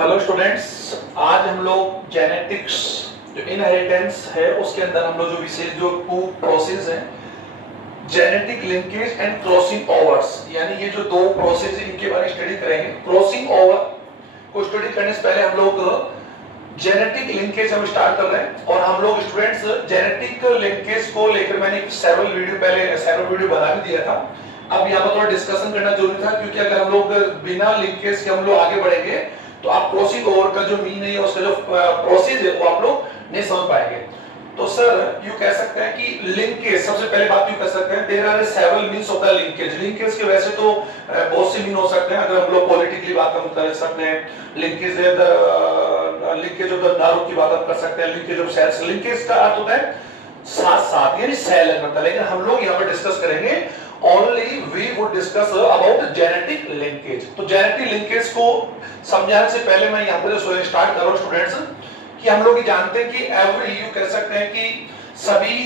Hello students, आज हम लोग जेनेटिक्स जो इनहेरिटेंस है उसके अंदर हम लोग जो विशेष जो टू प्रोसेस हैं, genetic linkage and crossing overs, यानी ये जो दो प्रोसेस है इनके बारे में स्टडी करेंगे। क्रॉसिंग ओवर को स्टडी करने से पहले हम लोग जेनेटिक लिंकेज हम स्टार्ट कर रहे हैं और हम लोग स्टूडेंट्स जेनेटिक लिंकेज को लेकर मैंने सेवरल वीडियो बना भी दिया था। अब यहाँ पर थोड़ा डिस्कशन करना जरूरी था क्योंकि अगर हम लोग बिना लिंकेज के हम लोग आगे बढ़ेंगे तो आप क्रॉसिंग ओवर का जो मीन है उसका जो प्रोसेस है वो आप लोग नहीं समझ पाएंगे। तो सर यू कह सकते हैं कि लिंकेज, सबसे पहले बात यू कह सकते हैं there are several means of the linkage. Linkage के वैसे तो बहुत से मीन हो सकते हैं। अगर हम लोग पॉलिटिकली बात कर सकते हैं, लिंकेज ऑफ द नर्व की बात कर सकते हैं, लिंकेज ऑफ सेल्स। लिंकेज का अर्थ होता है साथ साथ यानी सेल लगता है, लेकिन हम लोग यहाँ पर डिस्कस करेंगे only we would discuss about genetic linkage। तो genetic linkage को समझाने से पहले मैं यहाँ पर स्टार्ट कर रहा हूँ स्टूडेंट्स कि हम लोग ये जानते हैं कि एवरी यू कह सकते हैं कि सभी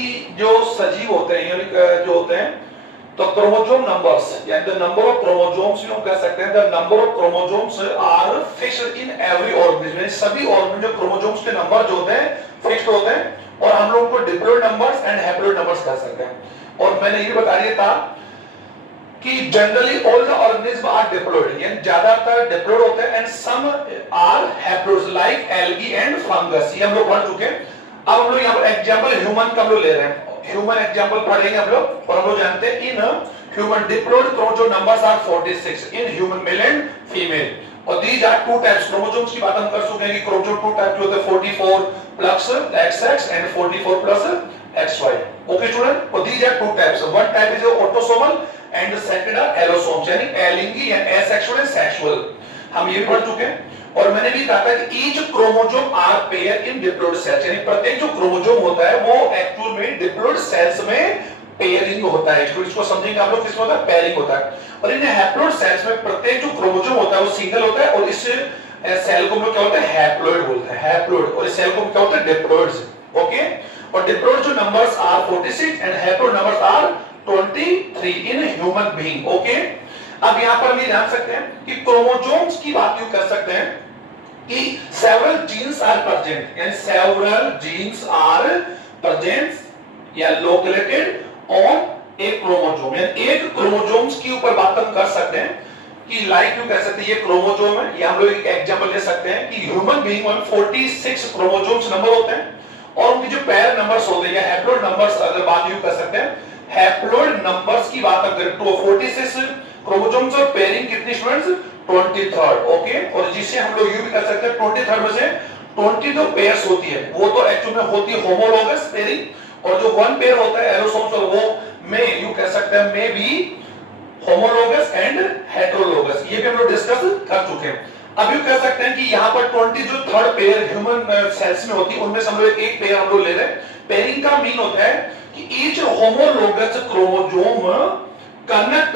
जो सजीव होते हैं यानी जो होते हैं तो क्रोमोसोम नंबर्स यानी the number of chromosomes you कह सकते हैं the number of chromosomes are fixed in every organism. सभी ऑर्गेनिज्म जो क्रोमोसोम्स के नंबर जो होते हैं फिक्स्ड होते हैं और हम लोग को diploid numbers and haploid numbers कह सकते हैं। और मैंने ये बता दिया था कि generally all the organism are diploid यानी ज्यादातर डिप्लॉयड होते हैं and some are haploid like algae and fungus. ये हम लोग पढ़ चुके हैं। अब हम लोग यहाँ पर एग्जांपल ह्यूमन का हम लोग ले रहे हैं। ह्यूमन एग्जांपल पढ़ेंगे हम लोग और हम लोग जानते हैं in human diploid chromosome numbers are 46 in human male and female. और these are two types. Chromosomes की बात हम कर चुके हैं कि क्रोमोसोम टू टाइप के होते हैं 44 plus XX and 44 plus XY। Okay student, और these are two types. One type is autosomal and second are allosomes यानी एलिंगी या एसेक्सुअल एंड सेक्सुअल। हम ये पढ़ चुके हैं। और मैंने भी कहा था कि each chromosome are pair in diploid cells यानी प्रत्येक जो क्रोमोसोम होता है वो एक्चुअल में डिप्लॉयड सेल्स में पेयरिंग होता है। इसको समझेंगे आप लोग, किसमें होता है पेयरिंग होता है। और इन हैप्लॉयड सेल्स में प्रत्येक जो क्रोमोसोम होता है वो सिंगल होता है और इस सेल को हम लोग क्या होता है हैप्लॉयड बोलते हैं, हैप्लॉयड। और इस सेल को क्या होता है डिप्लॉयड्स। ओके, और डिप्लॉयड जो numbers are 46 and haploid numbers are 23 in human being. Okay, अब यहां पर भी जान सकते हैं कि क्रोमोसोम्स की बात क्यों कर सकते हैं कि सेवरल जीन्स आर प्रेजेंट यानी सेवरल जीन्स आर प्रेजेंट या लोकेटेड ऑन ए क्रोमोसोम यानी एक क्रोमोसोम्स के ऊपर बात हम कर सकते हैं कि लाइक यू कह सकते हैं ये क्रोमोसोम है। ये हम लोग एक एग्जांपल ले सकते हैं कि ह्यूमन बीइंग में 46 क्रोमोसोम्स नंबर होते हैं और उनके जो पेयर नंबर्स होते हैं या हैप्लॉयड नंबर्स अगर बात यू कर सकते हैं हैप्लॉयड नंबर्स की बात करें तो 46 क्रोमोसोम्स और पेयरिंग कितनी स्टूडेंट्स 23। ओके, और जिसे हम लोग यू भी कर सकते हैं 23 में से 20 जो पेयर्स होती है वो तो एक्चुअल में होती है होमोलोगस पेयरिंग और जो वन पेयर होता है एलोसोम्स और वो में यू कह सकते हैं मे बी होमोलोगस एंड हेटेरोलोगस। ये भी हम लोग डिस्कस कर चुके हैं। अब यू कह सकते हैं कि यहाँ पर 20 जो थर्ड पेयर ह्यूमन सेल्स में होती है उनमें से हम लोग एक पेयर हम लोग ले रहे हैं। पेयरिंग का मीन होता है कि each homologous chromosome connect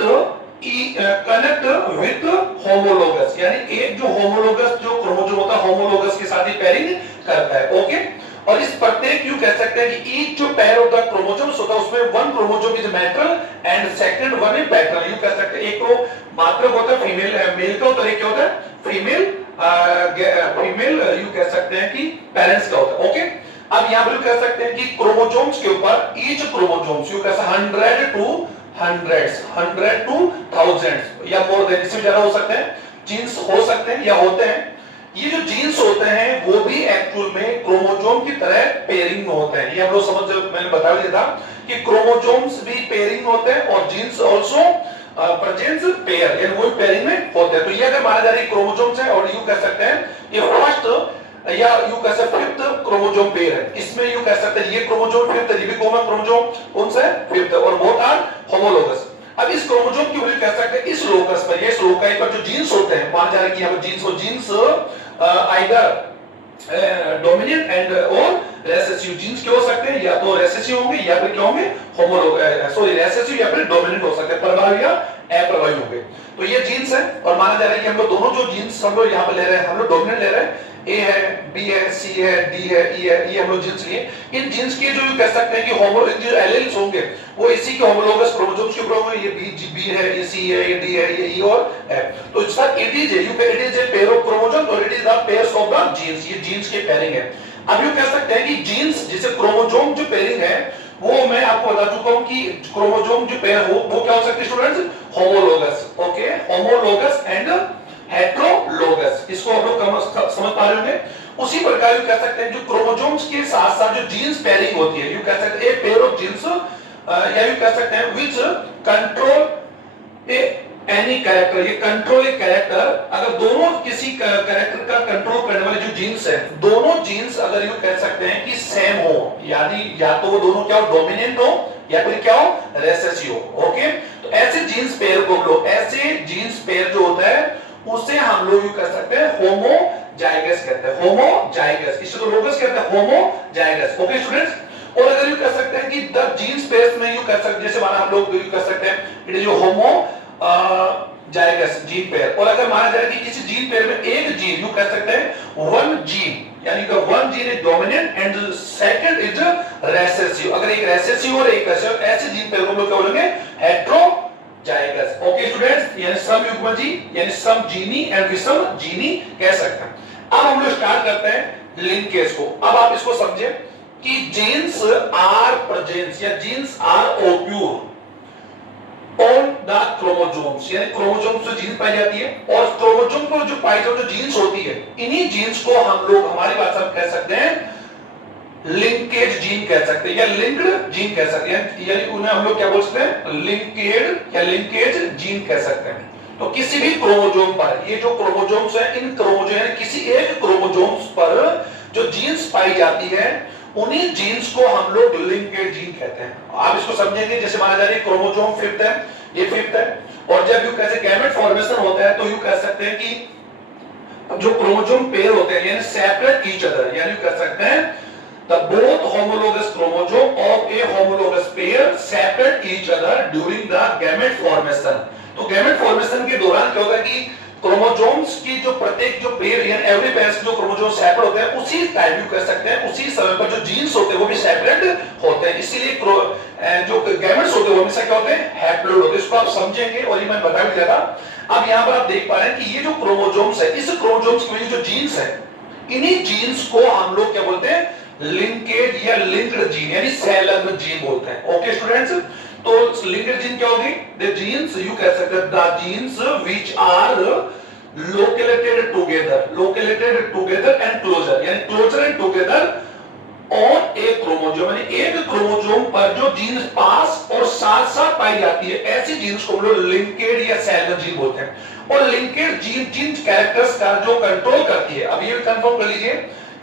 with homologous यानी एक जो होमोलोगस जो क्रोमोसोम होता है होमोलोगस के साथ ही पेयरिंग करता है। ओके, और इस प्रत्येक यू कह सकते हैं कि ईच जो पेयर ऑफ द क्रोमोसोम्स होता है उसमें one chromosome is material and second one is paternal. You कह सकते हैं एक तो मात्रक होता है फीमेल मेल का होता है, एक क्या होता है फीमेल यू कह सकते हैं कि पेरेंट्स का होता है। ओके, अब यहां पर कह सकते हैं कि क्रोमोसोम्स के ऊपर ईच क्रोमोसोम्स यू कह सकते हैं 100 टू हंड्रेड्स 100 टू थाउजेंड्स या मोर देन, इससे ज्यादा हो सकते हैं, जीन्स हो सकते हैं या होते हैं। ये जो जीन्स होते हैं वो भी एक्चुअल में क्रोमोसोम की तरह पेयरिंग में होते हैं। ये हम लोग समझ, मैंने बता दिया था कि क्रोमोसोम्स भी पेयरिंग होते हैं और जीन्स आल्सो प्रेजेंट पेयर यानी वो पेयरिंग में होते हैं। तो ये अगर माना जा रहा है क्रोमोसोम्स है और यू कह सकते हैं ये फर्स्ट या यू कह सकते हैं फिफ्थ क्रोमोसोम पेयर है। इसमें यू कह सकते हैं ये क्रोमोसोम फिफ्थ है, ये भी कॉमन क्रोमोसोम कौन सा है फिफ्थ है और बोथ आर होमोलोगस। अब इस क्रोमोसोम की वैल्यू कह सकते हैं इस लोकस पर, ये लोकाई पर जो जीन्स होते हैं मान जा रहा है कि यहां पर जीन्स और जीन्स आइदर डोमिनेंट एंड और रेसेसिव। जीन्स क्या हो सकते हैं या तो रेसेसिव होंगे या फिर क्या होंगे होमोलोगस, सॉरी रेसेसिव या फिर डोमिनेंट हो सकते हैं, प्रभावी या अप्रभावी होंगे। तो ये जीन्स है और माना जा रहा है कि हम लोग दोनों जो जीन्स हम लोग यहां पर ले रहे हैं हम लोग डोमिनेंट ले रहे हैं। ए है, बी है, सी है, डी है, ई है, ये हम लोग जीन्स लिए। इन जीन्स के जो कह सकते हैं कि होमोलॉग जो एलील्स होंगे वो इसी के होमोलॉगस क्रोमोसोम्स के ऊपर होंगे। ये बी है, ये सी है, ये डी है, ये ई और एफ। तो sir it is a pair of chromosome और it is the pairs of the genes. ये जीन्स के पेयरिंग है। अब ये कह सकते हैं कि जीन्स जैसे क्रोमोसोम जो पेयरिंग है वो मैं आपको बता चुका हूं कि क्रोमोसोम जो पेयर हो वो क्या हो सकते हैं students, homologous. Okay, homologous and heterologous, इसको आप लोग समझ पा रहे होंगे। उसी प्रकार यू कह सकते हैं जो क्रोमोसोम्स के साथ साथ जो जीन्स पेयरिंग होती है, यू कह सकते हैं ए पेयर ऑफ जीन्स या यू कह सकते हैं which control A any character. ये कंट्रोल ए कैरेक्टर, अगर दोनों किसी कैरेक्टर का कंट्रोल करने वाले जो जीन्स है, दोनों जीन्स अगर यू कह सकते हैं कि सेम हो, यानी या तो वो दोनों क्या हो, डोमिनेंट हो या फिर क्या हो, रेसेसिव हो। ओके, तो ऐसे जीन्स पेयर को लोग, ऐसे जीन्स पेयर जो होता है उसे हम लोग यू कह सकते हैं होमोजाइगस कहते हैं। होमोजाइगस, इसे तो लोगस कहते हैं, होमोजाइगस। ओके स्टूडेंट्स, और अगर यू कह सकते हैं कि द जीन्स पेयर्स में यू कह सकते हैं, जैसे माना हम लोग यू कह सकते हैं it is homozygous gene pair. और अगर माना जाए कि किसी जीन पेयर में एक जीन यू कह सकते हैं वन जीन, यानी कि one gene is dominant and second is recessive. अगर एक रेसेसिव और एक रेसेसिव, ऐसे जीन पेयर को हम लोग क्या बोलेंगे, हेटेरोजाइगस। ओके स्टूडेंट्स, यानी सम युग्मजी यानी सम जीनी एंड विषम जीनी कह सकते हैं। अब हम लोग स्टार्ट करते हैं लिंकेज को। अब आप इसको समझे कि जीन्स आर प्रेजेंस या genes are occur on the chromosomes, यानी क्रोमोसोम्स से जीन्स पाई जाती है और क्रोमोसोम पर जो पाई जाती जो जीन्स होती है, इन्हीं जीन्स को हम लोग हमारी भाषा में कह सकते हैं लिंकेज जीन कह सकते हैं या लिंक्ड जीन कह सकते हैं, यानी उन्हें हम लोग क्या बोल सकते हैं, लिंकेड या लिंकेज जीन कह सकते हैं। तो किसी भी क्रोमोसोम पर, ये जो क्रोमोसोम्स हैं, इन क्रोमोसोम यानी किसी एक क्रोमोसोम्स पर जो जीन्स पाई जाती है, उन्हीं जीन्स को हम लोग लिंकेड जीन कहते हैं। आप इसको समझेंगे, जैसे माना जा रहा है क्रोमोसोम फिफ्थ है, ये फिफ्थ है, और जब यू कैसे गैमेट फॉर्मेशन होता है तो यू कह सकते हैं कि जो क्रोमोसोम पेयर होते हैं यानी सेपरेट ईच अदर, यानी कह सकते हैं the both homologous chromosome of a homologous pair separate each other during the gamete formation। तो गैमेट फॉर्मेशन के दौरान क्या होता है कि क्रोमोसोम्स की जो प्रत्येक जो पेयर यानी एवरी पेयर जो क्रोमोसोम सेपरेट होते हैं, उसी टाइम यू कह सकते हैं उसी समय पर जो जीन्स होते हैं वो भी सेपरेट होते हैं। इसीलिए जो गैमेट्स होते हैं वो हमेशा क्या होते हैं, हैप्लोइड होते हैं। इसको आप समझेंगे और ये मैं बता भी लगा। अब यहाँ पर आप देख पा रहे हैं कि ये जो क्रोमोसोम्स है, इस क्रोमोसोम्स की जो जीन्स है, इन्हीं जीन्स को हम लोग क्या बोलते हैं, लिंकेज या लिंक्ड जीन यानी संलग्न जीन बोलते हैं। ओके स्टूडेंट्स, तो लिंक्ड जीन क्या होगी, द जीन्स यू कह सकते हैं the genes which are located together and closer, यानी closer and together on a chromosome, यानी एक क्रोमोसोम पर जो जीन्स पास और साथ साथ पाई जाती है, ऐसी जीन्स को हम लोग लिंकेड या संलग्न जीन बोलते हैं। और लिंकेड जीन कैरेक्टर्स का जो कंट्रोल करती है, अब ये कंफर्म कर लीजिए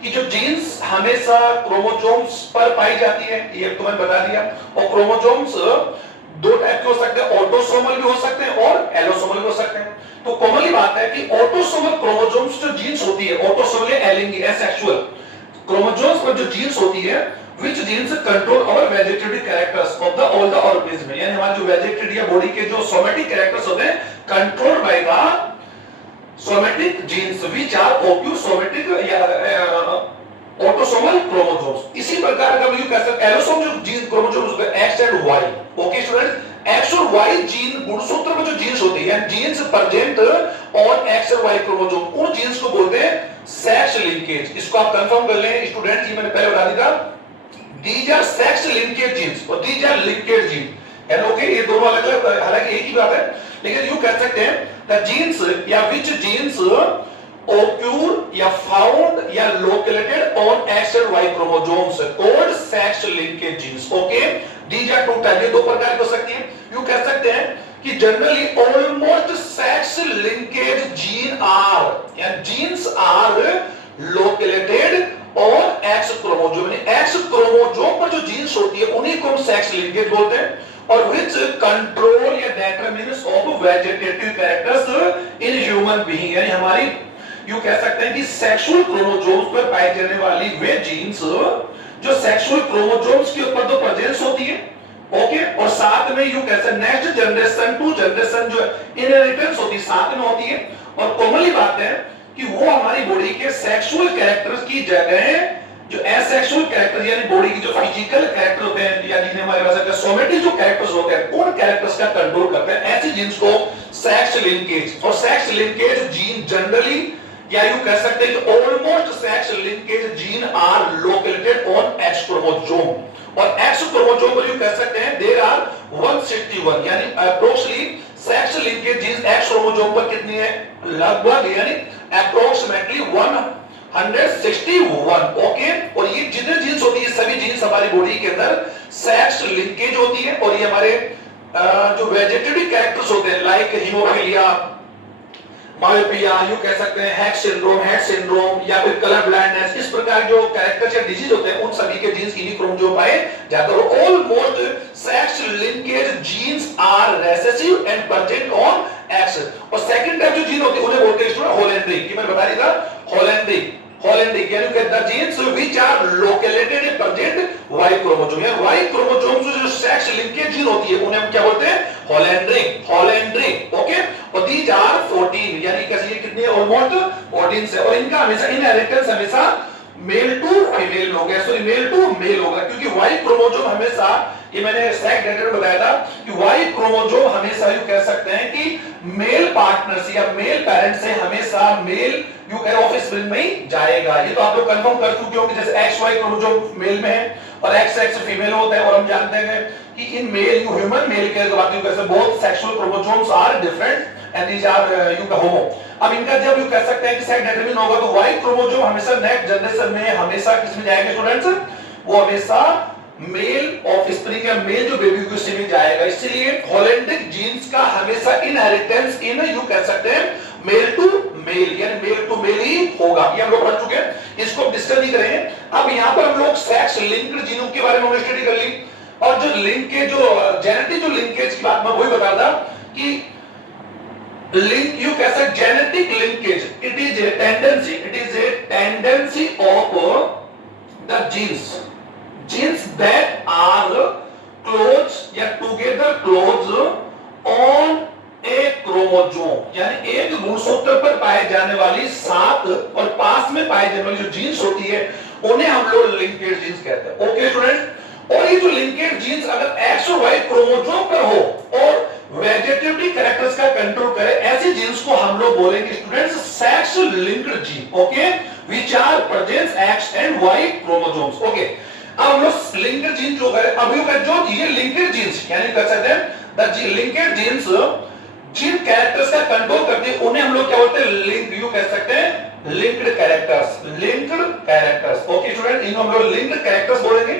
कि जो जीन्स हमेशा क्रोमोसोम्स पर पाई जाती है, ये तो मैंने बता दिया। और क्रोमोसोम्स दो टाइप के हो सकते हैं, ऑटोसोमल भी हो सकते हैं और एलोसोमल भी हो सकते हैं। तो कॉमनली बात है कि ऑटोसोमल क्रोमोसोम्स जो जीन्स होती है, ऑटोसोमल या एलिंगी एसेक्सुअल क्रोमोसोम्स पर जो जीन्स होती है, which genes control our vegetative characters of the all the organism, यानी हमारे जो वेजिटेटिव या बॉडी के जो सोमेटिक कैरेक्टर्स होते हैं, control by the somatic genes which are ocusomatic या autosomal chromosomes। इसी प्रकार का यू कह सकते हैं एलोसोम जो जीन क्रोमोसोम्स होते हैं X and Y. Okay students, X और वाई जीन गुणसूत्र में जो जीन्स होती है, जीन्स प्रेजेंट ऑन एक्स और वाई क्रोमोसोम, उन जीन्स को बोलते हैं सेक्स लिंकेज। इसको आप कंफर्म कर लें स्टूडेंट्स, ये मैंने पहले बता दिया था, these are sex linkage genes और दीज आर लिंकेज जीन। यानी ओके, ये दोनों अलग अलग, हालांकि एक ही बात है, लेकिन यू कह सकते हैं द जीन्स या विच जीन्स occur या found या located on X and Y chromosomes called sex linkage genes। Okay, these are two types, ये दो प्रकार की हो सकती हैं। यू कह सकते हैं कि generally almost sex linkage gene are या genes are located on X chromosome, X chromosome पर जो जीन्स होती है उन्हीं को हम सेक्स लिंकेज बोलते हैं। और which control या determinants of vegetative characters in human being, यानी हमारी यू कह सकते हैं कि सेक्सुअल क्रोमोसोम्स पर पाई जाने वाली वे जीन्स जो सेक्सुअल क्रोमोसोम्स के ऊपर तो प्रेजेंस होती है, ओके, और साथ में यू कह सकते हैं नेक्स्ट जनरेशन टू जनरेशन जो इनहेरिटेंस होती है साथ में होती है। और कॉमनली बात है कि वो हमारी बॉडी के सेक्सुअल कैरेक्टर्स की जगह जो एसेक्सुअल कैरेक्टर यानी बॉडी की जो फिजिकल कैरेक्टर होते हैं या जिन्हें हमारे पास सोमेटिक जो कैरेक्टर्स होते हैं उन कैरेक्टर्स का कंट्रोल करते हैं। ऐसी जीन्स को सेक्स लिंकेज, और सेक्स लिंकेज जीन जनरली या यूं कह सकते हैं कि almost sex linkage gene are located on X chromosome, और एक्स क्रोमोसोम पर यूं कह सकते हैं देयर आर 161 यानी approximately sex linkage genes X chromosome पर कितनी है, लगभग यानी अप्रोक्सीमेटली 161। ओके, और ये जितने जीन्स होती है सभी जीन्स हमारी बॉडी के अंदर सेक्स लिंकेज होती है, और ये हमारे जो वेजिटेटिव कैरेक्टर्स होते हैं लाइक हीमोफीलिया, मायोपिया, यू कह सकते हैं हेड सिंड्रोम या फिर कलर ब्लाइंडनेस, इस प्रकार जो कैरेक्टर्स या डिजीज होते हैं उन सभी के जीन्स इन्हीं क्रोमोसोम पाए जाते हैं। Almost sex linkage genes are recessive and present on X. और सेकंड टाइप जो जीन होती है उन्हें बोलते हैं स्टूडेंट होलेंड्रिक, ये मैंने बता दिया था होलेंड्रिक यानी कि the genes which are located in present Y chromosome, या वाई क्रोमोसोम से जो सेक्स लिंकेज जीन होती है उन्हें हम क्या बोलते हैं, होलेंड्रिक। ओके, और दीज आर 14 यानी कैसे ये कितने ऑलमोस्ट 14 से, और इनका हमेशा इनहेरिटेंस हमेशा मेल टू फीमेल होगा, सॉरी मेल टू मेल होगा, क्योंकि वाई क्रोमोसोम हमेशा, ये मैंने सेक्स डेटा में बताया था कि वाई क्रोमोसोम हमेशा यू कह सकते हैं कि मेल पार्टनर से या मेल पेरेंट से हमेशा मेल यू कह ऑफस्प्रिंग में ही जाएगा। ये तो आप लोग कंफर्म कर चुके हो कि जैसे एक्स वाई क्रोमोसोम मेल में है और एक्स एक्स फीमेल होता है, और हम जानते हैं कि in male you human male के बात यू कैसे both sexual chromosomes are different and these are you का होमो। अब इनका जब यू कह सकते हैं कि सेक्स डिटरमिन होगा तो वाई क्रोमोसोम हमेशा नेक्स्ट जनरेशन में हमेशा किसमें जाएगा स्टूडेंट्स, वो हमेशा मेल ऑफस्प्रिंग या मेल जो बेबी को में जाएगा। इसलिए होलेंड्रिक जीन्स का हमेशा इनहेरिटेंस इन यू कह सकते हैं मेल टू मेल यानी मेल टू मेल ही होगा। ये हम लोग पढ़ चुके हैं, इसको डिस्कस नहीं करेंगे। अब यहां पर हम लोग सेक्स लिंक्ड जीनों के बारे में स्टडी कर ली, और जो लिंकेज जो जेनेटिक जो लिंकेज की बात मैं वही बता रहा था कि लिंक यू कह सकते genetic linkage it is a tendency of the genes that are close या टुगेदर क्लोज ऑन एक क्रोमोसोम, यानी एक गुणसूत्र पर पाए जाने वाली 7 और पास में पाए जाने वाली जो जीन्स होती है उन्हें हम लोग लिंकेज जीन्स कहते हैं। ओके स्टूडेंट, और ये जो लिंकेज जीन्स अगर एक्स और वाई क्रोमोसोम पर हो और वेजिटेटिव कैरेक्टर्स का कंट्रोल करे, ऐसी जीन्स को हम लोग बोलेंगे students sex linked gene. Okay, which are present X and Y chromosomes. Okay, अब हम लोग लिंक्ड जीन जो करें, अब जो ये लिंकेज जीन्स यानी कर सकते हैं द लिंकेज जीन्स जिन कैरेक्टर्स का कंट्रोल करती है उन्हें हम लोग क्या बोलते हैं, लिंक यू कह सकते हैं लिंक्ड कैरेक्टर्स। ओके स्टूडेंट, इनको हम लोग लिंक्ड कैरेक्टर्स बोलेंगे।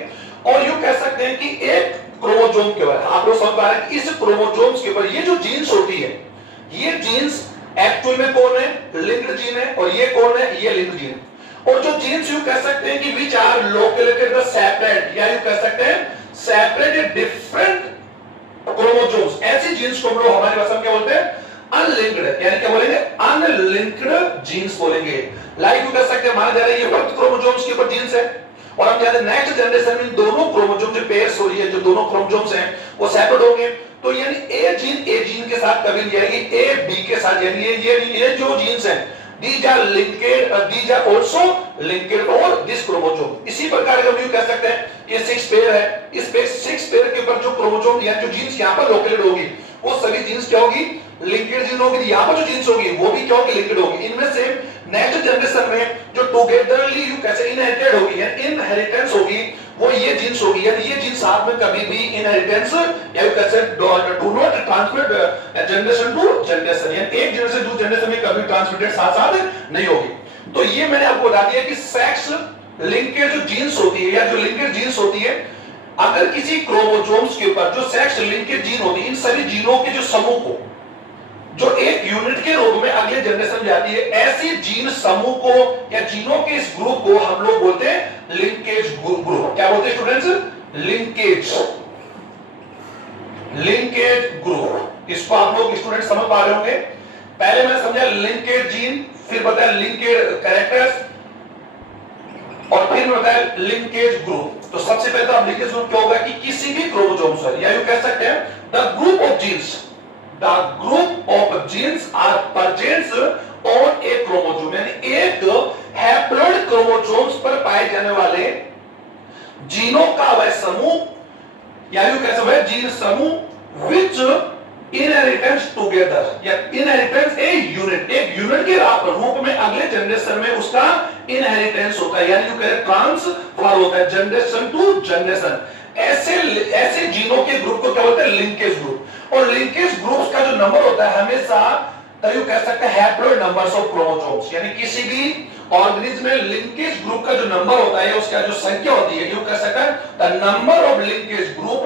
और यू कह सकते हैं कि एक क्रोमोसोम के ऊपर आप लोग समझ पा रहे हैं कि इस क्रोमोसोम्स के ऊपर ये जो जीन्स होती है, ये जीन्स एक्चुअल में कौन है, लिंक्ड जीन है, और ये कौन है, ये लिंक्ड जीन। और जो जीन्स यू कह सकते हैं कि विच आर लोकेटेड सेपरेट या यू कह सकते हैं सेपरेट डिफरेंट क्रोमोसोम्स, ऐसी जीन्स को हम लोग हमारी भाषा में क्या बोलते हैं, अनलिंक्ड, यानी क्या बोलेंगे, अनलिंक्ड जीन्स बोलेंगे। लाइक यू कह सकते हैं माना जा रहा है ये वर्थ क्रोमोसोम्स के ऊपर जीन्स है, और हम जानते हैं नेक्स्ट जनरेशन में दोनों क्रोमोसोम जो पेयर्स हो रही है, जो दोनों क्रोमोसोम्स हैं वो सेपरेट होंगे, तो यानी ए जीन के साथ कभी नहीं जाएगी, ए बी के साथ, यानी ये जो जीन्स हैं these are linked, these are also linked for this chromosome। इसी प्रकार का हम कह सकते हैं ये 6 पेयर है, इस पे 6 पेयर के ऊपर जो क्रोमोसोम या जो जीन्स यहाँ पर लोकेटेड होगी वो सभी जीन्स क्या होगी, लिंकेड जीन होगी। यहाँ पर जो जीन्स होगी वो भी क्या होगी, लिंकेड होगी। इनमें से नेक्स्ट जनरेशन में जो टुगेदरली यू कैसे इनहेरिटेड होगी या इनहेरिटेंस होगी वो ये जीन्स होगी, यानी ये जीन्स साथ में कभी भी इनहेरिटेंस या यू कैसे do not transmit generation to generation, यानी एक जनरेशन टू जनरेशन में कभी ट्रांसमिटेड साथ नहीं होगी। तो ये मैंने आपको बता दिया कि सेक्स लिंकेज जो जीन्स होती है या जो लिंकेज जीन्स होती है, अगर किसी क्रोमोसोम्स के ऊपर जो सेक्स लिंकेज जीन होती है, इन सभी जीनों के जो समूह को जो एक यूनिट के रूप में अगले जनरेशन में जाती है, ऐसी जीन समूह को या जीनों के इस ग्रुप को हम लोग बोलते हैं लिंकेज ग्रुप। क्या बोलते हैं स्टूडेंट्स, लिंकेज ग्रुप। इसको आप लोग स्टूडेंट समझ पा रहे होंगे। पहले मैंने समझा लिंकेज जीन, फिर बताया लिंकेज कैरेक्टर्स, और फिर बताया लिंकेज ग्रुप। तो सबसे पहले तो आप लिंकेज ग्रुप क्या होगा कि किसी भी क्रोमोसोम पर या यू कह सकते हैं the group of genes are present on a chromosome, यानी एक हैप्लॉइड क्रोमोसोम्स पर पाए जाने वाले जीनों का वह समूह, या यूं कह सकते हैं जीन समूह विच इनहेरिटेंस टुगेदर, या इनहेरिटेंस ए यूनिट, एक यूनिट के रूप में अगले जनरेशन में उसका इनहेरिटेंस होता है, यानी यूं कह ट्रांसफर होता है जनरेशन टू जनरेशन। ऐसे जीनों के ग्रुप को क्या बोलते हैं? Linkage group. और लिंकेज ग्रुप्स का जो नंबर होता है हमेशा यूं कह सकते हैं हैप्लॉइड नंबर्स ऑफ क्रोमोसोम्स, यानी किसी भी ऑर्गेनिज्म में लिंकेज ग्रुप का जो नंबर होता है, उसका जो संख्या होती है, यूं कह सकते हैं the number of linkage group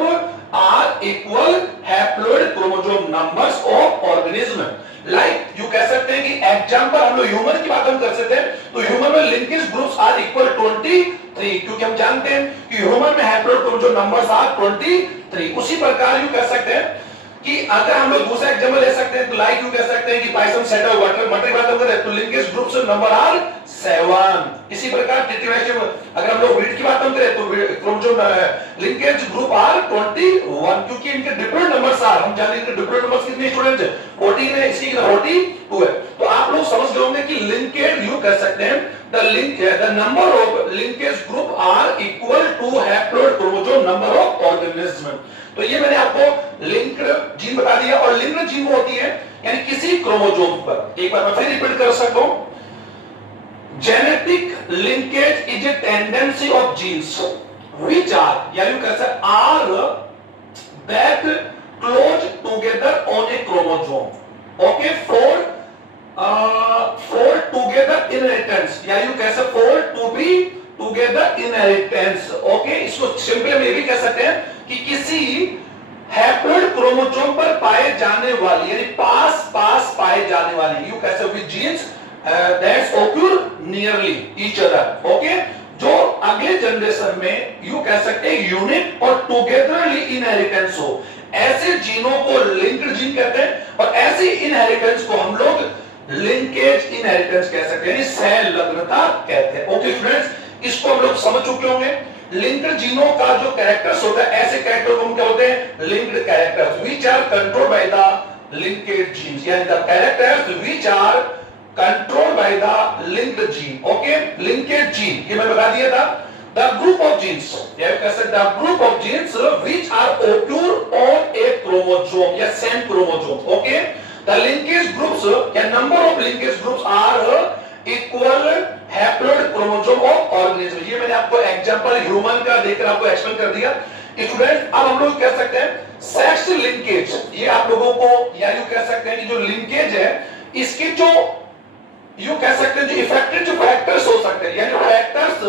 are equal haploid chromosome numbers of organism. Like you कह सकते हैं कि एग्जांपल हम लोग ह्यूमन की बात हम कर सकते हैं, तो ह्यूमन में लिंकेज ग्रुप्स आर इक्वल 23, क्योंकि हम जानते हैं कि ह्यूमन में हैप्लॉइड क्रोमोसोम नंबर्स आर 23। उसी प्रकार यू कह सकते हैं कि अगर हम लोग दूसरा एग्जांपल ले सकते हैं, तो लाइक यू कह सकते हैं कि पाइसन सेटल वाटर मटर की बात हम करें तो लिंकेज ग्रुप्स नंबर आर 7। इसी प्रकार टिटिवेशन अगर हम लोग वीट की बात हम करें तो क्रोमोसोम लिंकेज ग्रुप आर 21, क्योंकि इनके डिफरेंट नंबर्स आर, हम जान इनके डिफरेंट नंबर्स कितने स्टूडेंट्स हैं? 14 है, इसकी 42 है। तो आप लोग समझ गए होंगे कि लिंकेज यू कह सकते हैं the number of linkage group are equal to haploid chromosome number of organism. तो ये मैंने आपको लिंक्ड जीन बता दिया, और लिंक्ड जीन वो होती है यानी किसी क्रोमोसोम पर, एक बार मैं फिर रिपीट कर सकता हूं, genetic linkage is a tendency of genes which are, या यू कह सकते are that close together on a chromosome, okay, for together inheritance, या यू कह सकते for to be together inheritance, okay. इसको सिंपली हम ये भी कह सकते हैं कि किसी हैप्लॉइड क्रोमोसोम पर पाए जाने वाली, यानी पास पास पाए जाने वाली, यू कह सकते genes that's occur nearly each other, okay, जो अगले जनरेशन में यू कह सकते हैं यूनिक और टुगेदरली इनहेरिटेंस हो, ऐसे जीनों को लिंक्ड जीन कहते हैं, और ऐसे इनहेरिटेंस को हम लोग लिंकेज इनहेरिटेंस कह सकते हैं, यानी सहलग्नता कहते हैं। ओके स्टूडेंट्स, इसको हम लोग समझ चुके होंगे। लिंक्ड जीनों का जो कैरेक्टर्स होता है, ऐसे कैरेक्टर को हम क्या बोलते हैं? Linked characters which are controlled by the linkage genes, यानी the characters which are controlled by the linked gene, okay. Linkage gene ये मैं बता दिया था, द ग्रुप ऑफ जीन्स, या कह सकते हैं the group of genes which are occur on a chromosome या same chromosome, okay. The linkage groups या number of linkage groups are equal haploid chromosome of organism. ये मैंने आपको एग्जांपल ह्यूमन का देकर आपको एक्सप्लेन कर दिया। स्टूडेंट अब हम लोग कह सकते हैं सेक्स लिंकेज, ये आप लोगों को या यू कह सकते हैं कि जो लिंकेज है इसके जो यू कह सकते हैं जो इफेक्टेड जो फैक्टर्स हो सकते हैं, यानी factors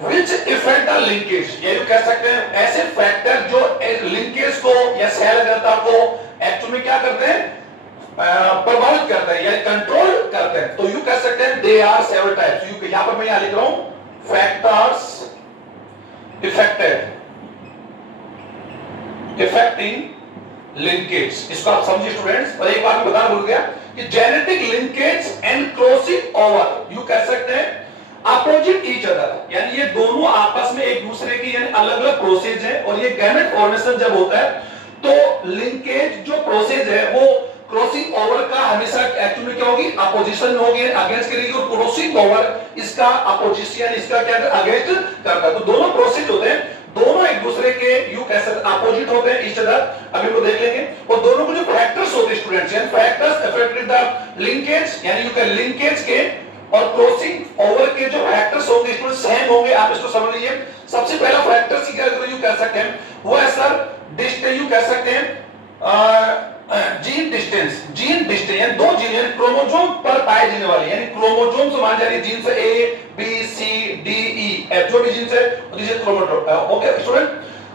which effect the linkage, या यू कह सकते हैं ऐसे फैक्टर जो लिंकेज को या सहलग्नता को एक्चुअली क्या करते हैं? प्रभावित करते हैं या कंट्रोल करते हैं। तो यू कह सकते हैं they are several types, you यहां पर मैं यहां लिख रहा हूं फैक्टर्स इफेक्टिंग लिंकेज, इसको आप समझिए स्टूडेंट्स। और एक बात मैं बताना भूल गया कि genetic linkage and crossing over you कह सकते हैं अपोजिट ईच अदर, यानी ये दोनों आपस में एक दूसरे की यानी अलग अलग प्रोसेस है, और ये गैमेट फॉर्मेशन जब होता है तो लिंकेज जो प्रोसेस है वो क्रॉसिंग ओवर का हमेशा एक्चुअली क्या होगी? अपोजिशन में होगी, अगेंस्ट करेगी, और क्रॉसिंग ओवर इसका अपोजिशन इसका क्या अगेंस्ट करता है। तो दोनों प्रोसेस होते हैं, दोनों एक दूसरे के यू कह सकते अपोजिट होते हैं ईच अदर, अभी वो देख लेंगे। और दोनों को जो फैक्टर्स होते हैं स्टूडेंट्स, यानी फैक्टर्स अफेक्टेड द लिंकेज, यानी यू कह लिंकेज के और क्रॉसिंग ओवर के जो फैक्टर्स होंगे स्टूडेंट सेम होंगे, आप इसको समझ लीजिए। सबसे पहला फैक्टर्स की क्या यू कह सकते हैं वो है सर डिस्टेंस, यू कह सकते हैं जीन डिस्टेंस यानी दो जीन यानी क्रोमोसोम पर पाए जाने वाले, यानी क्रोमोसोम से मान जाइए जीन से A B C D E F जो भी जीन से दिस क्रोमोसोम, ओके स्टूडेंट।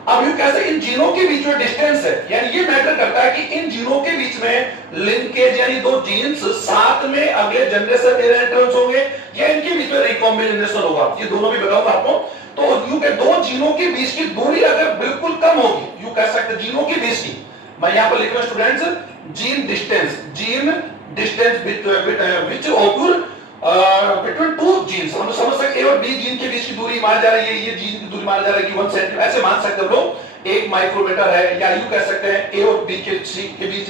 अब यू कैसे इन जीनों के बीच में डिस्टेंस है, यानी ये मैटर करता है कि इन जीनों के बीच में लिंकेज यानी दो जीन्स साथ में अगले जनरेशन में इनहेरिटेंस होंगे या इनके बीच में रिकॉम्बिनेशन होगा, ये दोनों भी बताऊंगा आपको। तो यू के दो जीनों के बीच की दूरी अगर बिल्कुल कम होगी, यू कह सकते जीनों के बीच की, मैं यहां पर लिख रहा हूं students gene distance which occur between two genes. हम समझ सकते ए और बी जीन के बीच की दूरी मान जा रही है, ये जीन की दूरी मान जा रही है कि 1 सेंटीमीटर, ऐसे मान सकते हम लोग 1 माइक्रोमीटर है, या यूं कह सकते हैं ए और बी के सी के बीच,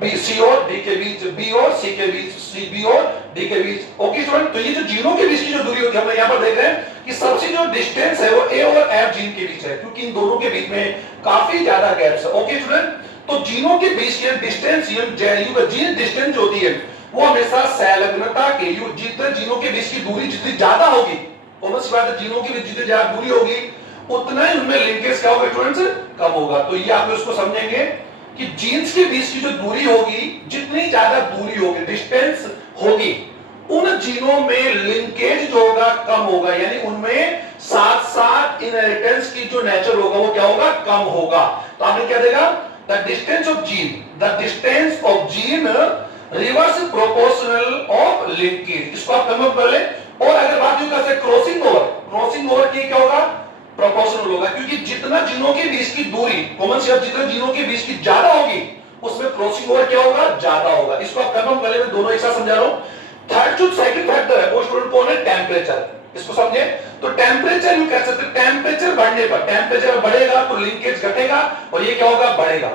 बी सी और डी के बीच, बी और सी के बीच, सी बी और डी के बीच। ओके स्टूडेंट, तो ये जो जीनों के बीच की जो दूरी होती है हम यहाँ पर देख रहे हैं कि सबसे जो डिस्टेंस है वो ए और एफ जीन के बीच है, क्योंकि इन दोनों के बीच में काफी ज्यादा गैप्स है। ओके स्टूडेंट, तो जीनों के बीच की डिस्टेंस जीन डिस्टेंस जो होती है वो हमेशा संलग्नता के जितने जीनों के बीच की दूरी जितनी ज्यादा होगी, कॉमन सी बात है, जीनों के बीच जितनी ज्यादा दूरी होगी उतना ही उनमें लिंकेज क्या होगा स्टूडेंट्स, कम होगा। तो ये आप इसको समझेंगे कि जीन्स के बीच की जो दूरी होगी, जितनी ज्यादा दूरी होगी, डिस्टेंस होगी, उन जीनों में लिंकेज जो होगा कम होगा, यानी उनमें साथ साथ इनहेरिटेंस की जो नेचर होगा वो क्या होगा, कम होगा। तो आपने क्या देगा, the distance of gene reverse proportional of linkage, इसको आप कन्वर्ट कर ले। और अगर बात यूं करते क्रॉसिंग ओवर की क्या होगा, प्रोपोर्शनल होगा, क्योंकि जितना जीनों के बीच की दूरी, कॉमन सी बात, जितना जीनों के बीच की ज्यादा होगी उसमें क्रॉसिंग ओवर क्या होगा, ज्यादा होगा। इसको आप कन्फर्म कर ले, मैं दोनों एक साथ समझा रहा हूं। थर्ड जो सेकंड फैक्टर है वो स्टूडेंट कौन है, टेम्परेचर। इसको समझे, तो टेम्परेचर यू कह सकते हैं, टेम्परेचर बढ़ने पर, टेम्परेचर बढ़ेगा तो लिंकेज घटेगा और ये क्या होगा, बढ़ेगा।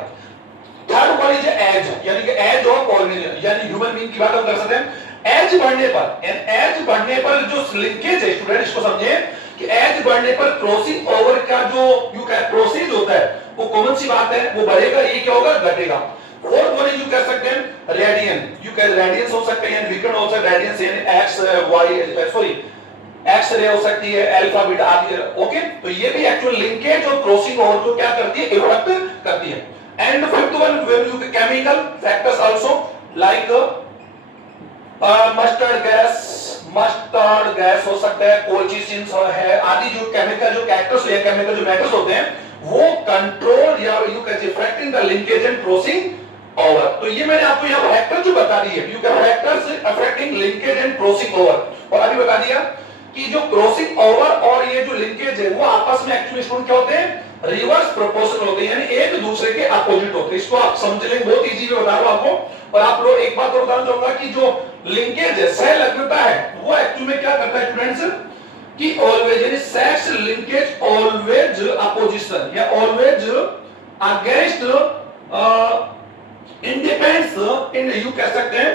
थर्ड वन इज एज, यानी कि एज ऑफ ऑर्गेनिज्म, यानी ह्यूमन बीइंग की बात हम कर सकते हैं। एज बढ़ने पर जो लिंकेज है स्टूडेंट, इसको समझे कि एज बढ़ने पर क्रॉसिंग ओवर का जो यू कह प्रोसेस होता है वो कॉमन सी बात है, वो बढ़ेगा, ये क्या होगा, घटेगा। फोर्थ वन यू कह सकते हैं रेडियन, यू कह रेडियंस हो सकता है, यानी वीकेंड हो सकता है, रेडियंस यानी x Y sorry X ray हो सकती है, अल्फा बीटा आदि। ओके, तो ये भी एक्चुअल लिंकेज और क्रॉसिंग ओवर को क्या करती है, इफेक्ट करती है। And fifth one where you chemical factors also like mustard gas हो सकता है, कोल्चिसिन्स है आदि, जो केमिकल जो कैरेक्टर्स या केमिकल जो मैटर्स होते हैं वो कंट्रोल या you can affecting the linkage and crossing over. तो ये मैंने आपको यहाँ फैक्टर जो बता दी है, you can factors affecting linkage and crossing over, और अभी बता दिया कि जो क्रॉसिंग ओवर और ये जो लिंकेज है वो आपस में एक्चुअली स्टूडेंट क्या होते हैं, रिवर्स प्रोपोर्शनल होते हैं, यानी एक दूसरे के अपोजिट होते हैं। इसको आप समझ लेंगे, बहुत इजी में बता रहा हूं आपको। और आप लोग एक बात और बताना चाहूंगा कि जो लिंकेज है, सहलग्नता है, वो एक्चुअली में क्या करता है स्टूडेंट्स, कि ऑलवेज यानी सेक्स लिंकेज ऑलवेज अपोजिशन या always against independence in, you कह सकते हैं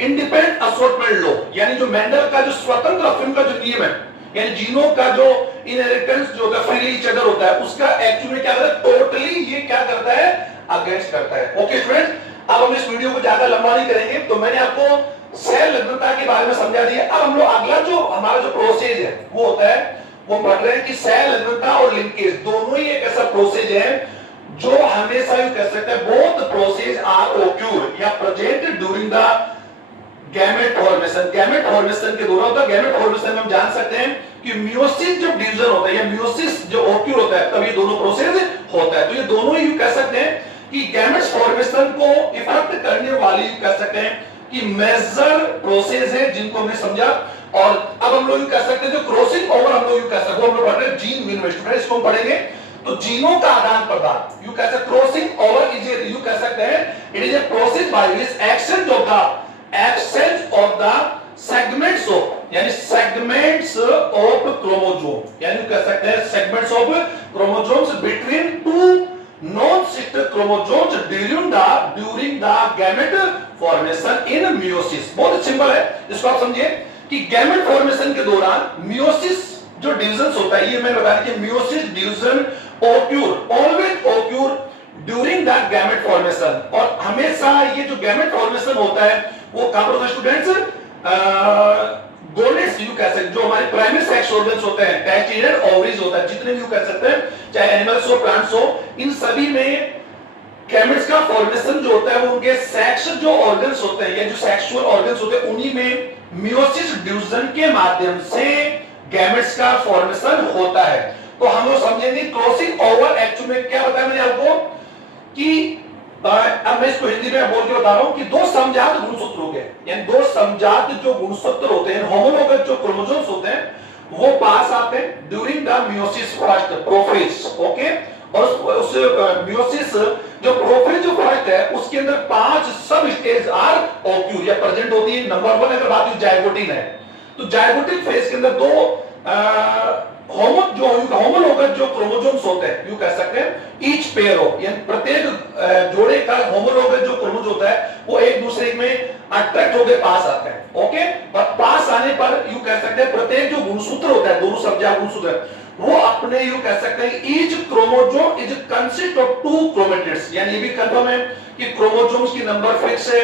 इंडिपेंडेंट असॉर्टमेंट लॉ, यानी जो मेंडल का जो स्वतंत्र अपील का जो नियम है, यानी जीनों का जो इनहेरिटेंस जो होता है फ्रीली ईच अदर होता है, उसका एक्चुअली क्या करता है, टोटली ये क्या करता है, अगेंस्ट करता है। ओके स्टूडेंट्स, अब हम इस वीडियो को ज्यादा लंबा नहीं करेंगे, तो मैंने आपको सहलग्नता के बारे में समझा दिया। अब हम लोग अगला जो हमारा जो प्रोसेस है वो होता है, वो पढ़ रहे हैं कि सहलग्नता और लिंकेज दोनों ही एक ऐसा प्रोसेस है जो हमेशा यू कह सकते हैं बोथ प्रोसेस आर ओक्यूर या present during the gamete formation. Gamete formation के दौरान होता है, गैमेट फॉर्मेशन में हम जान सकते हैं कि मियोसिस जब डिवीजन होता है या मियोसिस जो ओक्यूर होता है तब ये दोनों प्रोसेस होता है। तो ये दोनों ही कह सकते हैं कि गैमेट्स फॉर्मेशन को इफेक्ट करने वाली कह सकते हैं कि मेजर प्रोसेस है जिनको हमने समझा। और अब हम लोग कह सकते हैं जो क्रॉसिंग ओवर हम लोग कह सकते हैं, हम लोग पढ़ रहे हैं जीन विन्वेस्टमेंट, इसको हम पढ़ेंगे। तो जीनों का आदान प्रदान यू कह सकते क्रॉसिंग ओवर इज यू कह सकते हैं it is a process by which exchange of the segments of यानी सेगमेंट्स ऑफ क्रोमोसोम, यानी कह सकते हैं segments of chromosomes between two non sister chromosomes during the gamete formation in meiosis. बहुत simple है, इसको आप समझिए कि गैमेट फॉर्मेशन के दौरान मियोसिस जो डिवीजन होता है, ये मैंने बताया कि meiosis division occur always occur during the gamete formation. और हमेशा ये जो गैमेट फॉर्मेशन होता है वो कहां पर होता है स्टूडेंट्स, गोनेड्स यू कह सकते, जो हमारे प्राइमरी सेक्स ऑर्गन्स होते हैं, टेस्टिस ओवरीज होता है, जितने भी यू कह सकते हैं, चाहे एनिमल्स हो प्लांट्स हो, इन सभी में गैमेट्स का फॉर्मेशन जो होता है वो उनके सेक्स जो ऑर्गन्स होते हैं या जो सेक्सुअल ऑर्गन्स होते हैं उन्हीं में मियोसिस डिवीजन के माध्यम से गैमेट्स का फॉर्मेशन होता है। तो हम लोग समझेंगे क्रॉसिंग ओवर एक्चुअली में क्या बताया मैंने आपको कि अब मैं इसको हिंदी में बोल के बता रहा हूं कि दो समजात गुणसूत्र हो गए, यानी दो समजात जो गुणसूत्र होते हैं, होमोलोगस जो क्रोमोसोम्स होते हैं वो पास आते हैं during the meiosis first prophase. Okay, और उस मियोसिस जो प्रोफेज जो फर्स्ट है उसके अंदर 5 सब स्टेज आर ऑक्यूर या प्रेजेंट होती है। नंबर 1 अगर बात जाइगोटिन है तो जाइगोटिन फेज के अंदर दो होमोलोगस जो क्रोमोसोम्स होते हैं यू कह सकते हैं ईच पेयर हो, यानी प्रत्येक जोड़े का होमोलोगस जो क्रोमोसोम होता है वो एक दूसरे में अट्रैक्ट होकर पास आते हैं। ओके, और पास आने पर यू कह सकते हैं प्रत्येक जो गुणसूत्र होता है, दोनों सब्जा गुणसूत्र वो अपने यू कह सकते हैं each chromosome is consist of 2 chromatids, यानी ये भी कंफर्म है कि क्रोमोसोम्स की नंबर फिक्स है,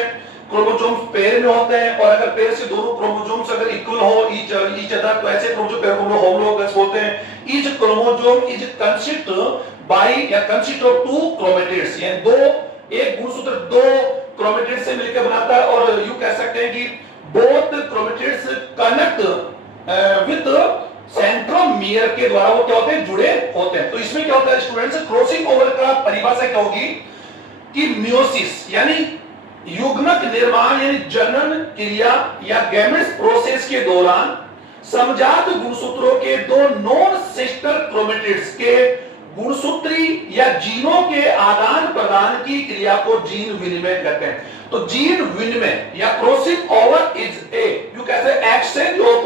क्रोमोसोम्स पेयर में होते हैं, और अगर पेयर से दोनों क्रोमोसोम्स अगर इक्वल हो ईच अदर तो ऐसे क्रोमोसोम पेयर को होमोलोगस बोलते हैं। Each chromosome is consist by या कंसिस्ट ऑफ 2 क्रोमेटिड्स, यानी दो, एक गुणसूत्र 2 क्रोमेटिड्स से मिलकर बनाता है, और यू कह सकते हैं कि both chromatids connect with centromere के द्वारा वो क्या होते हैं, जुड़े होते हैं। तो इसमें क्या होता है स्टूडेंट्स, क्रॉसिंग ओवर का परिभाषा क्या होगी कि मियोसिस यानी युग्मक निर्माण यानी जनन क्रिया या गैमेट्स प्रोसेस के दौरान समजात गुणसूत्रों के दो नॉन सिस्टर क्रोमेटिड्स के गुणसूत्री या जीनों के आदान प्रदान की क्रिया को जीन विनिमय कहते हैं। तो जीन विनिमय या crossing over is A you कहते हैं exchange of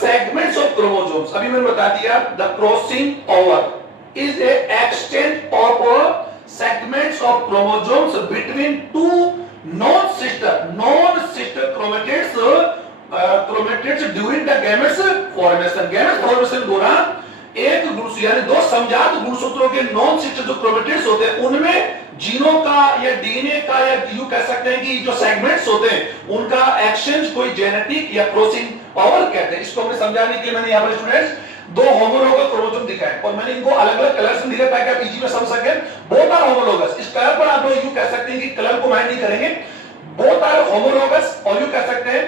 segments of chromosomes. अभी मैंने बता दिया the crossing over is a exchange of segments of chromosomes between two non-sister chromatids during the gametes formation। gametes formation दौरान एक गुणसूत्र यानी दो समजात गुणसूत्रों के नॉन सिस्टर जो क्रोमेटिड्स होते हैं उनमें जीनों का या डीएनए का या यू कह सकते हैं कि जो सेगमेंट्स होते हैं उनका एक्सचेंज कोई जेनेटिक या क्रॉसिंग पावर कहते हैं। इसको हमें समझाने के लिए मैंने यहाँ पर स्टूडेंट्स दो होमोलोगस क्रोमोसोम दिखाए और मैंने इनको अलग-अलग कलर्स में दिखाया ताकि आप इजी में समझ सकें। बोथ आर होमोलोगस, इस कलर पर आप लोग यू कह सकते हैं कि कलर को माइंड नहीं करेंगे, बोथ आर होमोलोगस, और यू कह सकते हैं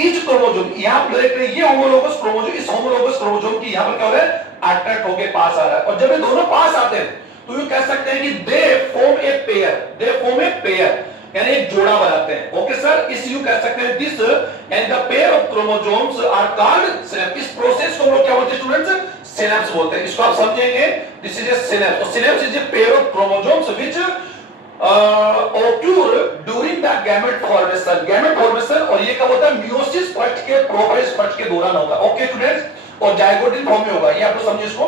ईच क्रोमोसोम, यहां पर देख रहे हैं ये होमोलोगस क्रोमोसोम, इस होमोलोगस क्रोमोसोम की यहां पर क्या हो रहा है, अट्रैक्ट होके पास आ रहा है। और जब ये दोनों पास आते हैं तो यू कह सकते हैं कि they form a pair, they form a pair यानी एक जोड़ा बनाते हैं। ओके सर, इस यू कह सकते हैं this and the pair of chromosomes are called synapse. इस प्रोसेस को हम लोग क्या बोलते हैं स्टूडेंट्स, सिनेप्स बोलते हैं। इसको आप समझेंगे, दिस इज ए सिनेप्स। और synapse is a pair of chromosomes which occur during the gamete formation, gamete formation, और ये कब होता है, मियोसिस फर्स्ट के प्रोफेज फर्स्ट के दौरान होगा। ओके स्टूडेंट्स, और जायगोट इन फॉर्म में होगा, ये आप लोग समझिए इसको।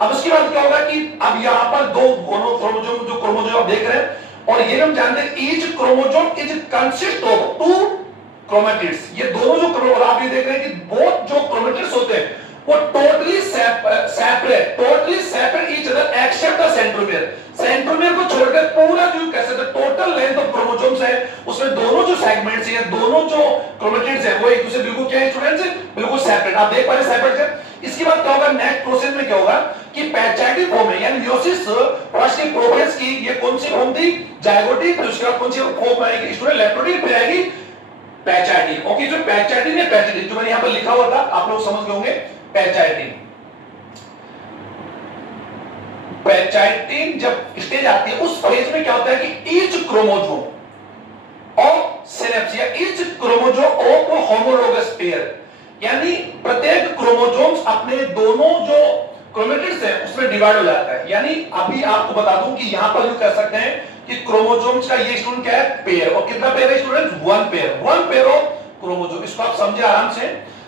अब उसके बाद क्या होगा कि अब यहाँ पर दो क्रोमोसोम जो क्रोमोसोम आप देख रहे हैं, और ये हम जानते हैं each chromosome is consist of 2 chromatids. ये दोनों जो क्रोमोसोम आप ये देख रहे हैं कि बोथ जो क्रोमेटिड्स होते हैं वो totally separate each other except the centromere. Centromere को छोड़कर पूरा जो कैसे टोटल लेंथ ऑफ क्रोमोसोम्स है उसमें दोनों जो सेगमेंट्स हैं, दोनों जो क्रोमेटिड्स हैं वो एक दूसरे बिल्कुल क्या है स्टूडेंट्स, बिल्कुल सेपरेट। आप देख पा रहे हैं सेपरेट है। इसके बाद क्या होगा, नेक्स्ट प्रोसेस में क्या होगा कि पैचैटिक फॉर्म है यानी मियोसिस फर्स्ट की प्रोफेज की ये कौन सी फॉर्म थी, जायगोटिक, फिर उसके बाद कौन सी फॉर्म आएगी स्टूडेंट, लेप्टोटिक, फिर आएगी पैचैटिक। ओके, जो पैचैटिक है पैचैटिक जो मैंने यहां पर लिखा हुआ था आप लोग समझ गए होंगे, पैचैटिक। पैचैटिक जब स्टेज आती है उस फेज में क्या होता है कि ईच क्रोमोसोम ऑफ सिनेप्स या each chromosome of homologous pair यानी प्रत्येक क्रोमोसोम्स अपने दोनों जो क्रोमेटिड्स हैं उसमें डिवाइड हो जाता है। यानी अभी आपको बता दूं कि यहां पर जो कह सकते हैं कि क्रोमोसोम्स का ये स्टूडेंट क्या है, पेयर। और कितना पेयर है student, one pair of chromosome. इसको आप समझे आराम से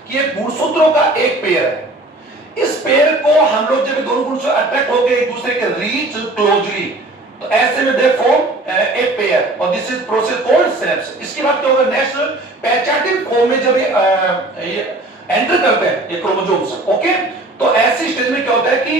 कि ये गुणसूत्रों का एक पेयर है। इस पेयर को हम लोग जब दोनों गुणसूत्र अट्रैक्ट हो गए एक दूसरे के रीच क्लोजली तो ऐसे में दे फॉर्म ए पेयर और this is process called synapse. इसके बाद क्या होगा, नेक्स्ट पैचैटिक फॉर्म में जब ये एंटर करते हैं ये क्रोमोसोम्स, ओके, तो ऐसी स्टेज में क्या होता है कि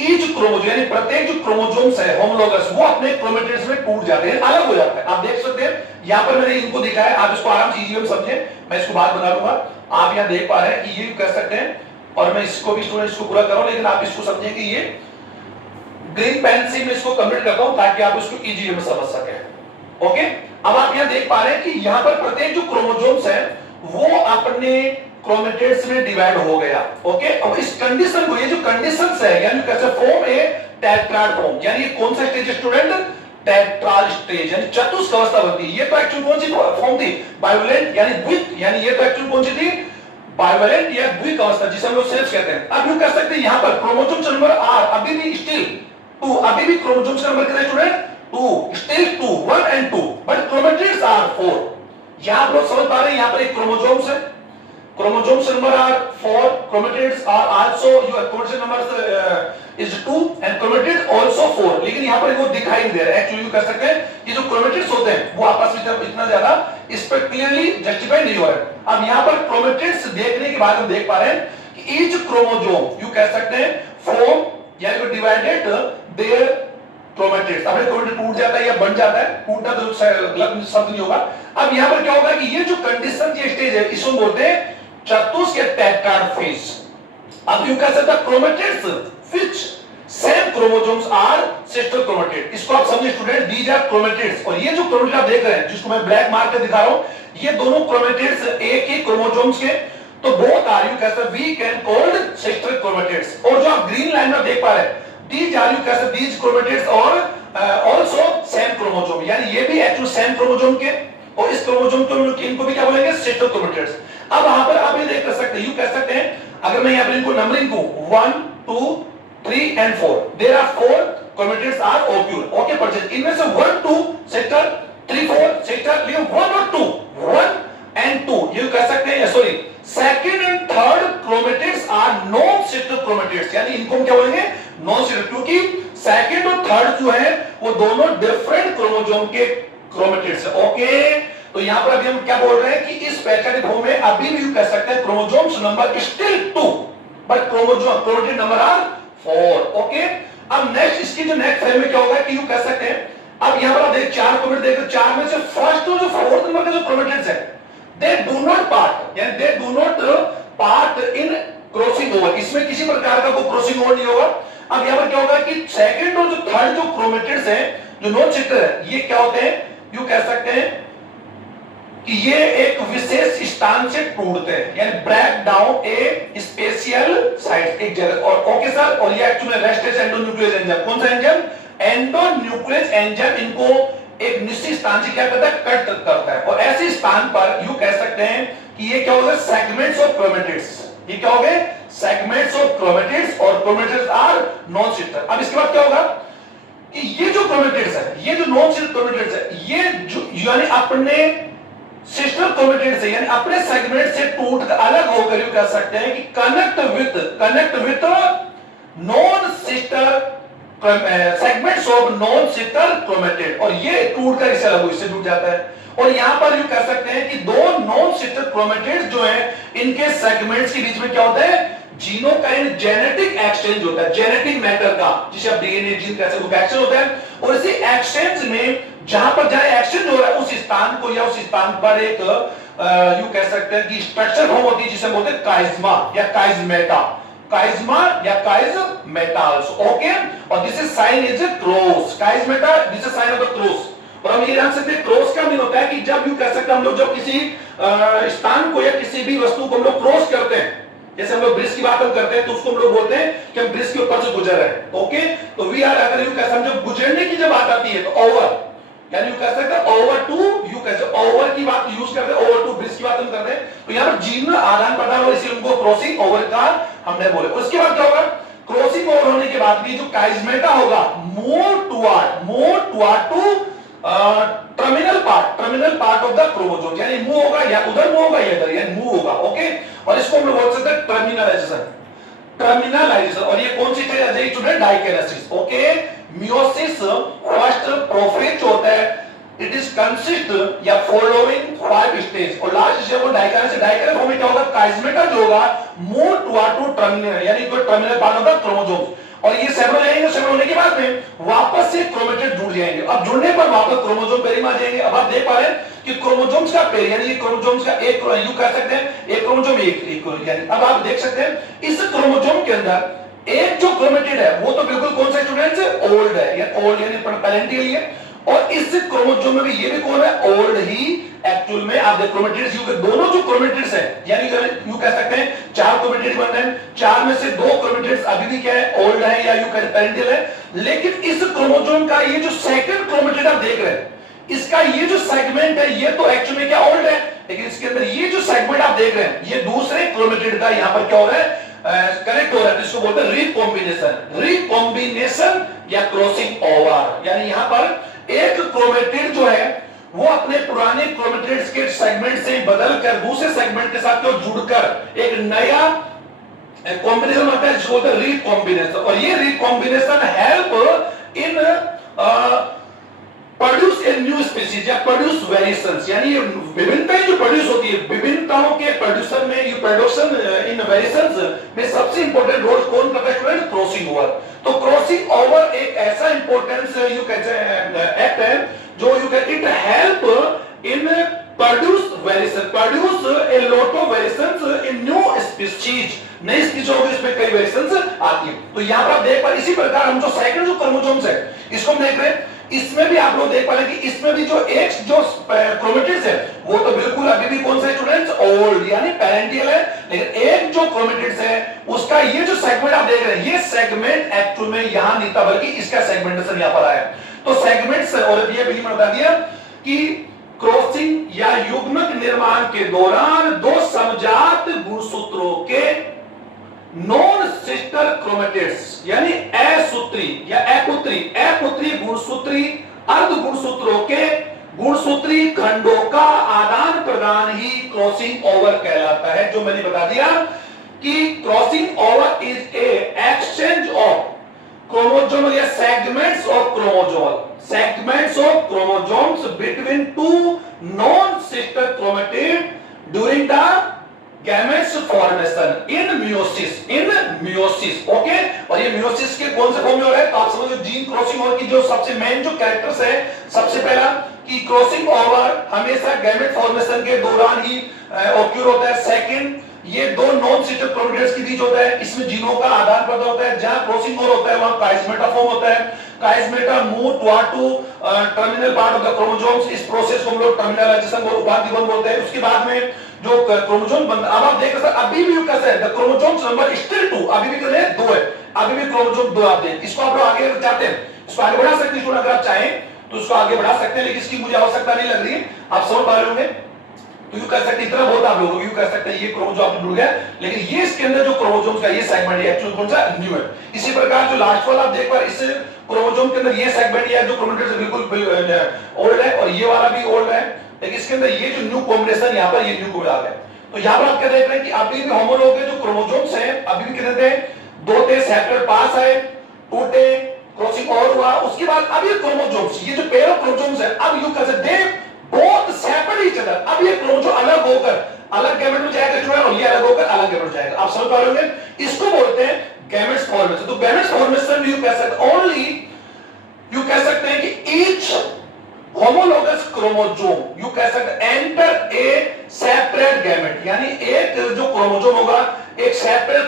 ईच क्रोमोसोम यानी प्रत्येक जो क्रोमोसोम्स है होमोलोगस वो अपने क्रोमेटिड्स में टूट जाते हैं, अलग हो जाते हैं। आप देख सकते हैं यहां पर मैंने इनको दिखाया है, आप इसको आराम से इजी में समझें, मैं इसको बाद बना लूंगा। आप यहां देख पा रहे हैं कि ये कह सकते हैं और मैं इसको भी स्टूडेंट्स को पूरा करूं, लेकिन आप इसको समझें कि ये ग्रीन पेन से मैं इसको कंप्लीट करता हूं ताकि आप इसको इजी में समझ सकें। ओके, अब आप यहां देख पा रहे हैं कि यहां पर प्रत्येक जो क्रोमोसोम्स है वो अपने क्रोमेटिड्स में डिवाइड हो गया। ओके, अब इस कंडीशन को, ये जो कंडीशंस है यानी कैसे फॉर्म ए टेट्राड फॉर्म, यानी ये कौन सा स्टेज स्टूडेंट, टेट्राड स्टेज यानी चतुष्क अवस्था बनती है। ये तो एक्चुअली कौन सी फॉर्म थी, बाइवैलेंट यानी द्विक, यानी ये तो एक्चुअली कौन सी थी, बाइवैलेंट या द्विक अवस्था जिसे हम लोग सेल्स कहते हैं। अब यू कह सकते हैं यहां पर क्रोमोसोम नंबर आर अभी भी स्टिल 2, अभी भी क्रोमोसोम नंबर कितने student, 2, still 2, 1 and 2, but chromatids are 4। यहां आप लोग समझ पा रहे हैं यहां पर एक क्रोमोसोम्स है, chromosomes number are 4, chromatids are also, your chromosome number is 2 and chromatids also 4, लेकिन यहाँ पर वो दिखाई नहीं दे रहा है। एक्चुअली कह सकते हैं कि जो क्रोमेटिड्स होते हैं वो आपस में इतना ज्यादा इस पर क्लियरली जस्टिफाई नहीं हो रहा है। अब यहाँ पर क्रोमेटिड्स देखने के बाद हम देख पा रहे हैं कि ईच क्रोमोसोम यू कह सकते हैं फॉर्म यानी डिवाइडेड देयर क्रोमेटिड्स। अब क्रोमेटिड टूट जाता है या बन जाता है, टूटना तो गलत शब्द नहीं होगा। अब यहाँ पर क्या होगा कि ये जो कंडीशन की स्टेज है इसको बोलते हैं चतुष्क टेट्राड फेज। अब यू कह सकते हैं chromatids which same chromosomes are sister chromatid. इसको आप समझिए स्टूडेंट, दीज आर क्रोमेटिड्स। और ये जो क्रोमेटिड आप देख रहे हैं जिसको मैं ब्लैक मार्क कर दिखा रहा हूं, ये दोनों क्रोमेटिड्स एक ही क्रोमोसोम्स के, तो बोथ आर यू कहते हैं we can called sister chromatids. और जो आप ग्रीन लाइन में देख पा रहे हैं दीज आर यू कहते हैं दीज क्रोमेटिड्स और आल्सो सेम क्रोमोसोम, यानी ये भी एक्चुअली सेम क्रोमोसोम के और इस क्रोमोसोम को इनको भी क्या बोलेंगे सिस्टर क्रोमेटिड्स। अब वहां पर आप ये देख सकते हैं, यू कह सकते हैं अगर मैं यहां पर इनको नंबरिंग को 1 2 3 and 4, there are 4 chromatids are ovule, okay purchase. इनमें से 1 2 सेक्टर 3 4 सेक्टर, लेकिन 1 और 2 1 and 2 ये कह सकते हैं, sorry second and third chromatids are non sister chromatids, यानी इनको हम क्या बोलेंगे नॉन सिस्टर, क्योंकि सेकंड और थर्ड जो है वो दोनों डिफरेंट क्रोमोसोम के क्रोमेटिड्स है। ओके, तो यहां पर अभी हम क्या बोल रहे हैं कि इस पैटर्न फॉर्म में अभी भी कह सकते हैं chromosomes number still 2 but chromatid number are 4। Okay, अब नेक्स्ट इसकी जो नेक्स्ट फ्रेम में क्या होगा कि यू कह सकते हैं, अब यहां पर आप देख 4 क्रोमेटिड देखो, 4 में से फर्स्ट और जो फोर्थ नंबर का जो क्रोमेटिड्स है दे डू नॉट पार्ट, यानी they do not part in crossing over, इसमें किसी प्रकार का कोई क्रॉसिंग ओवर नहीं होगा। अब यहां पर क्या होगा कि सेकंड और जो थर्ड जो क्रोमेटिड्स हैं जो नॉन सिस्टर है, ये क्या होते हैं यू कह सकते हैं कि ये एक विशेष स्थान से टूटते हैं, यानी ब्रेक डाउन ए स्पेशियल साइट एक जगह। और ओके सर, और ये एक्चुअली रेस्टेज एंडोन्यूक्लियस एंजाइम, कौन सा एंजाइम एंडोन्यूक्लियस एंजाइम, इनको एक निश्चित स्थान से क्या करता है कट करता है। और ऐसे स्थान पर यू कह सकते हैं कि ये क्या होगा सेगमेंट्स ऑफ क्रोमेटिड्स, ये क्या हो गए सेगमेंट्स ऑफ क्रोमेटिड्स, और क्रोमेटिड्स आर नॉन सिस्टर। अब इसके बाद क्या होगा कि ये जो क्रोमेटिड्स है, ये जो नॉन सिस्टर क्रोमेटिड्स है, ये यानी अपने सिस्टर क्रोमेटिड्स है, यानी अपने सेगमेंट से टूट कर अलग होकर यू कह सकते हैं कि connect with non sister segments of non sister chromatid, और ये टूटकर इससे अलग इससे जुड़ जाता है। और यहां पर यू कह सकते हैं कि दो नॉन सिस्टर क्रोमेटिड्स जो हैं इनके सेगमेंट्स के बीच में क्या होता है जीनोकाइन जेनेटिक एक्सचेंज होता है, जेनेटिक मैटर का, जिसे आप डीएनए जीन कह सकते हो, एक्सचेंज होता है। और इसी एक्सचेंज में जहां पर जहां एक्सचेंज हो रहा है उस स्थान को या उस स्थान पर एक यू कह सकते हैं कि स्ट्रक्चर फॉर्म होती है जिसे बोलते हैं काइज्मा या काइज्मेटा, काइज्मा या काइज्मेटा आल्सो। ओके, और this is sign is a cross, chiasmata this is sign of the cross. और हम ये जान सकते हैं क्रॉस का मीन होता है कि जब यू कह सकते हैं हम लोग जब किसी स्थान को या किसी भी वस्तु को हम लोग क्रॉस करते हैं, जैसे हम लोग ब्रिज की बात हम करते हैं तो उसको हम लोग बोलते हैं कि हम ब्रिज के ऊपर से गुजर रहे हैं। ओके, तो वी आर अगर यू कह सकते हैं जब गुजरने की जब बात आती है तो ओवर, यानी यू कह सकते हैं ओवर टू, यू कह सकते हैं ओवर की बात यूज करते हैं, ओवर टू ब्रिज की बात हम करते हैं, तो यहां पर जीन आदान प्रदान और इसलिए उनको क्रॉसिंग ओवर का हमने बोले। उसके बाद क्या होगा क्रॉसिंग ओवर होने के बाद भी जो काइज्मेटा होगा move toward to terminal part of the chromosome, यानी मूव होगा या उधर मूव होगा या इधर, यानी मूव होगा। ओके, और इसको हम लोग बोल सकते हैं टर्मिनलाइजेशन। और ये कौन सी चीज है student डाइकेनेसिस। Okay, meiosis first prophase होता है, इट इज कंसिस्ट या फॉलोइंग 5 स्टेज, और लास्ट स्टेज वो डाइकेनेसिस। डाइकेनेसिस फॉर्म में क्या होगा काइज्मेटा जो होगा मूव टुवर्ड टू टर्मिनल, यानी कोई terminal part of the chromosome, और ये सेपरेट जाएंगे, सेपरेट होने के बाद में वापस से क्रोमेटिड जुड़ जाएंगे। अब जुड़ने पर वापस क्रोमोसोम पेरी में आ जाएंगे। अब आप देख पा रहे हैं कि क्रोमोसोम्स का पेयर यानी क्रोमोसोम्स का एक यू कह सकते हैं एक क्रोमोसोम एक यानी अब आप देख सकते हैं इस क्रोमोसोम के अंदर एक जो क्रोमेटिड है वो तो बिल्कुल कौन सा स्टूडेंट्स ओल्ड है, या ओल्ड यानी पैरेंटियल है, और इस क्रोमोसोम में भी ये भी कौन है ओल्ड ही एक्चुअल में। आप देख क्रोमेटिड्स यू दोनों जो क्रोमेटिड्स हैं यानी यू कह सकते हैं 4 क्रोमेटिड्स बन रहे हैं, 4 में से 2 क्रोमेटिड्स अभी भी क्या है ओल्ड है या यू कह पैरेंटियल है, लेकिन इस क्रोमोसोम का ये जो सेकंड क्रोमेटिड आप देख रहे हैं इसका ये जो सेगमेंट है ये तो एक्चुअली में क्या ओल्ड है, लेकिन इसके अंदर ये जो सेगमेंट आप देख रहे हैं ये दूसरे क्रोमेटिड का यहां पर क्या हो रहा है कनेक्ट हो रहा है, जिसको बोलते हैं रिकॉम्बिनेशन या क्रॉसिंग ओवर। यानी यहां पर एक क्रोमेटिड जो है वो अपने पुराने क्रोमेटिड्स के सेगमेंट से बदलकर दूसरे सेगमेंट के साथ जुड़कर एक नया कॉम्बिनेशन होता है जिसको बोलते हैं रिकॉम्बिनेशन, और ये recombination help in produce a new species या प्रोड्यूस वेरिएशंस, यानी ये विभिन्नताएं जो प्रोड्यूस होती है, विभिन्नताओं के प्रोड्यूसन में, ये प्रोडक्शन इन वेरिएशंस में सबसे इंपॉर्टेंट रोल कौन करता है स्टूडेंट? Crossing over. तो क्रॉसिंग ओवर एक ऐसा इंपॉर्टेंस यू कैन एक्ट है जो you can it help in produce variation, produce a lot of variations in new species, नई स्पीसीज होगी इसमें कई वेरिएशंस आती है। तो यहां पर आप देख पा, इसी प्रकार हम जो सेकंड जो क्रोमोसोम्स है इसको हम देख रहे हैं, इसमें भी आप लोग देख पा रहे हैं कि इसमें भी जो एक जो क्रोमेटिड्स है वो तो बिल्कुल अभी भी कौन सा स्टूडेंट्स? ओल्ड, यानी पेरेंटियल है, लेकिन एक जो क्रोमेटिड्स है उसका ये जो सेगमेंट आप देख रहे हैं, ये सेगमेंट एक्चुअल में यहां नहीं था बल्कि इसका सेगमेंटेशन यहां पर आया। तो सेगमेंट्स, और ये भी बता दिया कि क्रॉसिंग या युग्मक निर्माण के दौरान दो समजात गुणसूत्रों के नॉन सिस्टर क्रोमेटिड्स यानी असूत्री या अपुत्री गुणसूत्री अर्ध गुणसूत्रों के गुणसूत्री खंडों का आदान प्रदान ही क्रॉसिंग ओवर कहलाता है। जो मैंने बता दिया कि crossing over is a exchange of chromosomal या segments of chromosomes between two non sister chromatid during the gametes formation in meiosis. Okay, और ये मियोसिस के कौन से फॉर्म में हो रहा है? तो आप समझो जीन क्रॉसिंग ओवर की जो सबसे मेन जो कैरेक्टर्स है, सबसे पहला कि क्रॉसिंग ओवर हमेशा गैमेट फॉर्मेशन के दौरान ही ऑक्यूर होता है। सेकंड, ये दो नॉन सिस्टर क्रोमेटिड्स के बीच होता है, इसमें जीनों का आदान प्रदान होता है। जहां क्रॉसिंग ओवर होता है वहां काइस्मेटा फॉर्म होता है, chiasmata move to terminal part of the chromosomes. इस प्रोसेस को हम लोग टर्मिनलाइजेशन और उपाधिवन बोलते हैं। उसके बाद में जो क्रोमोसोम बनता, अब आप देख सकते अभी भी कैसे है, द क्रोमोसोम्स नंबर स्टिल 2, अभी भी कितने? 2 है, अभी भी क्रोमोसोम 2 आप देख। इसको आप लोग आगे चाहते हैं, इसको आगे बढ़ा सकते हैं अगर आप चाहें तो इसको आगे बढ़ा सकते हैं, लेकिन इसकी मुझे आवश्यकता नहीं लग रही है, आप समझ पा रहे होंगे। तो यू कह सकते इतना बहुत आप लोग यू कह सकते हैं ये क्रोमोसोम आप जुड़ गया, लेकिन ये इसके अंदर जो क्रोमोसोम का ये सेगमेंट है एक्चुअली कौन सा? न्यू है। इसी प्रकार जो लास्ट वाला आप देख पा, इस क्रोमोसोम के अंदर ये सेगमेंट है जो क्रोमेटिड्स बिल्कुल ओल्ड है, और ये वाला भी ओल्ड है, लेकिन इसके अंदर ये जो न्यू कॉम्बिनेशन यहां पर ये न्यू को आ गया। तो यहां पर आप क्या देख रहे हैं कि अभी भी होमोलॉग के जो क्रोमोसोम्स हैं अभी भी कितने थे? 2 थे, सेपरेट पास आए, टूटे, क्रॉसिंग ओवर हुआ, उसके बाद अब ये क्रोमोसोम्स, ये जो पेयर ऑफ क्रोमोसोम्स है, अब you can say both separate each other, अब ये क्रोमोसोम अलग होकर अलग गैमेट में जाएगा स्टूडेंट, और ये अलग होकर अलग गैमेट में जाएगा। आप समझ पा रहे होंगे, इसको बोलते हैं गैमेट्स फॉर्मेशन। तो गैमेट्स फॉर्मेशन यू कह सकते ओनली, यू कह सकते हैं कि ईच होमोलोगस क्रोमोसोम यू कह सकते एंटर ए सेपरेट गैमेट, यानी एक जो क्रोमोसोम होगा एक सेपरेट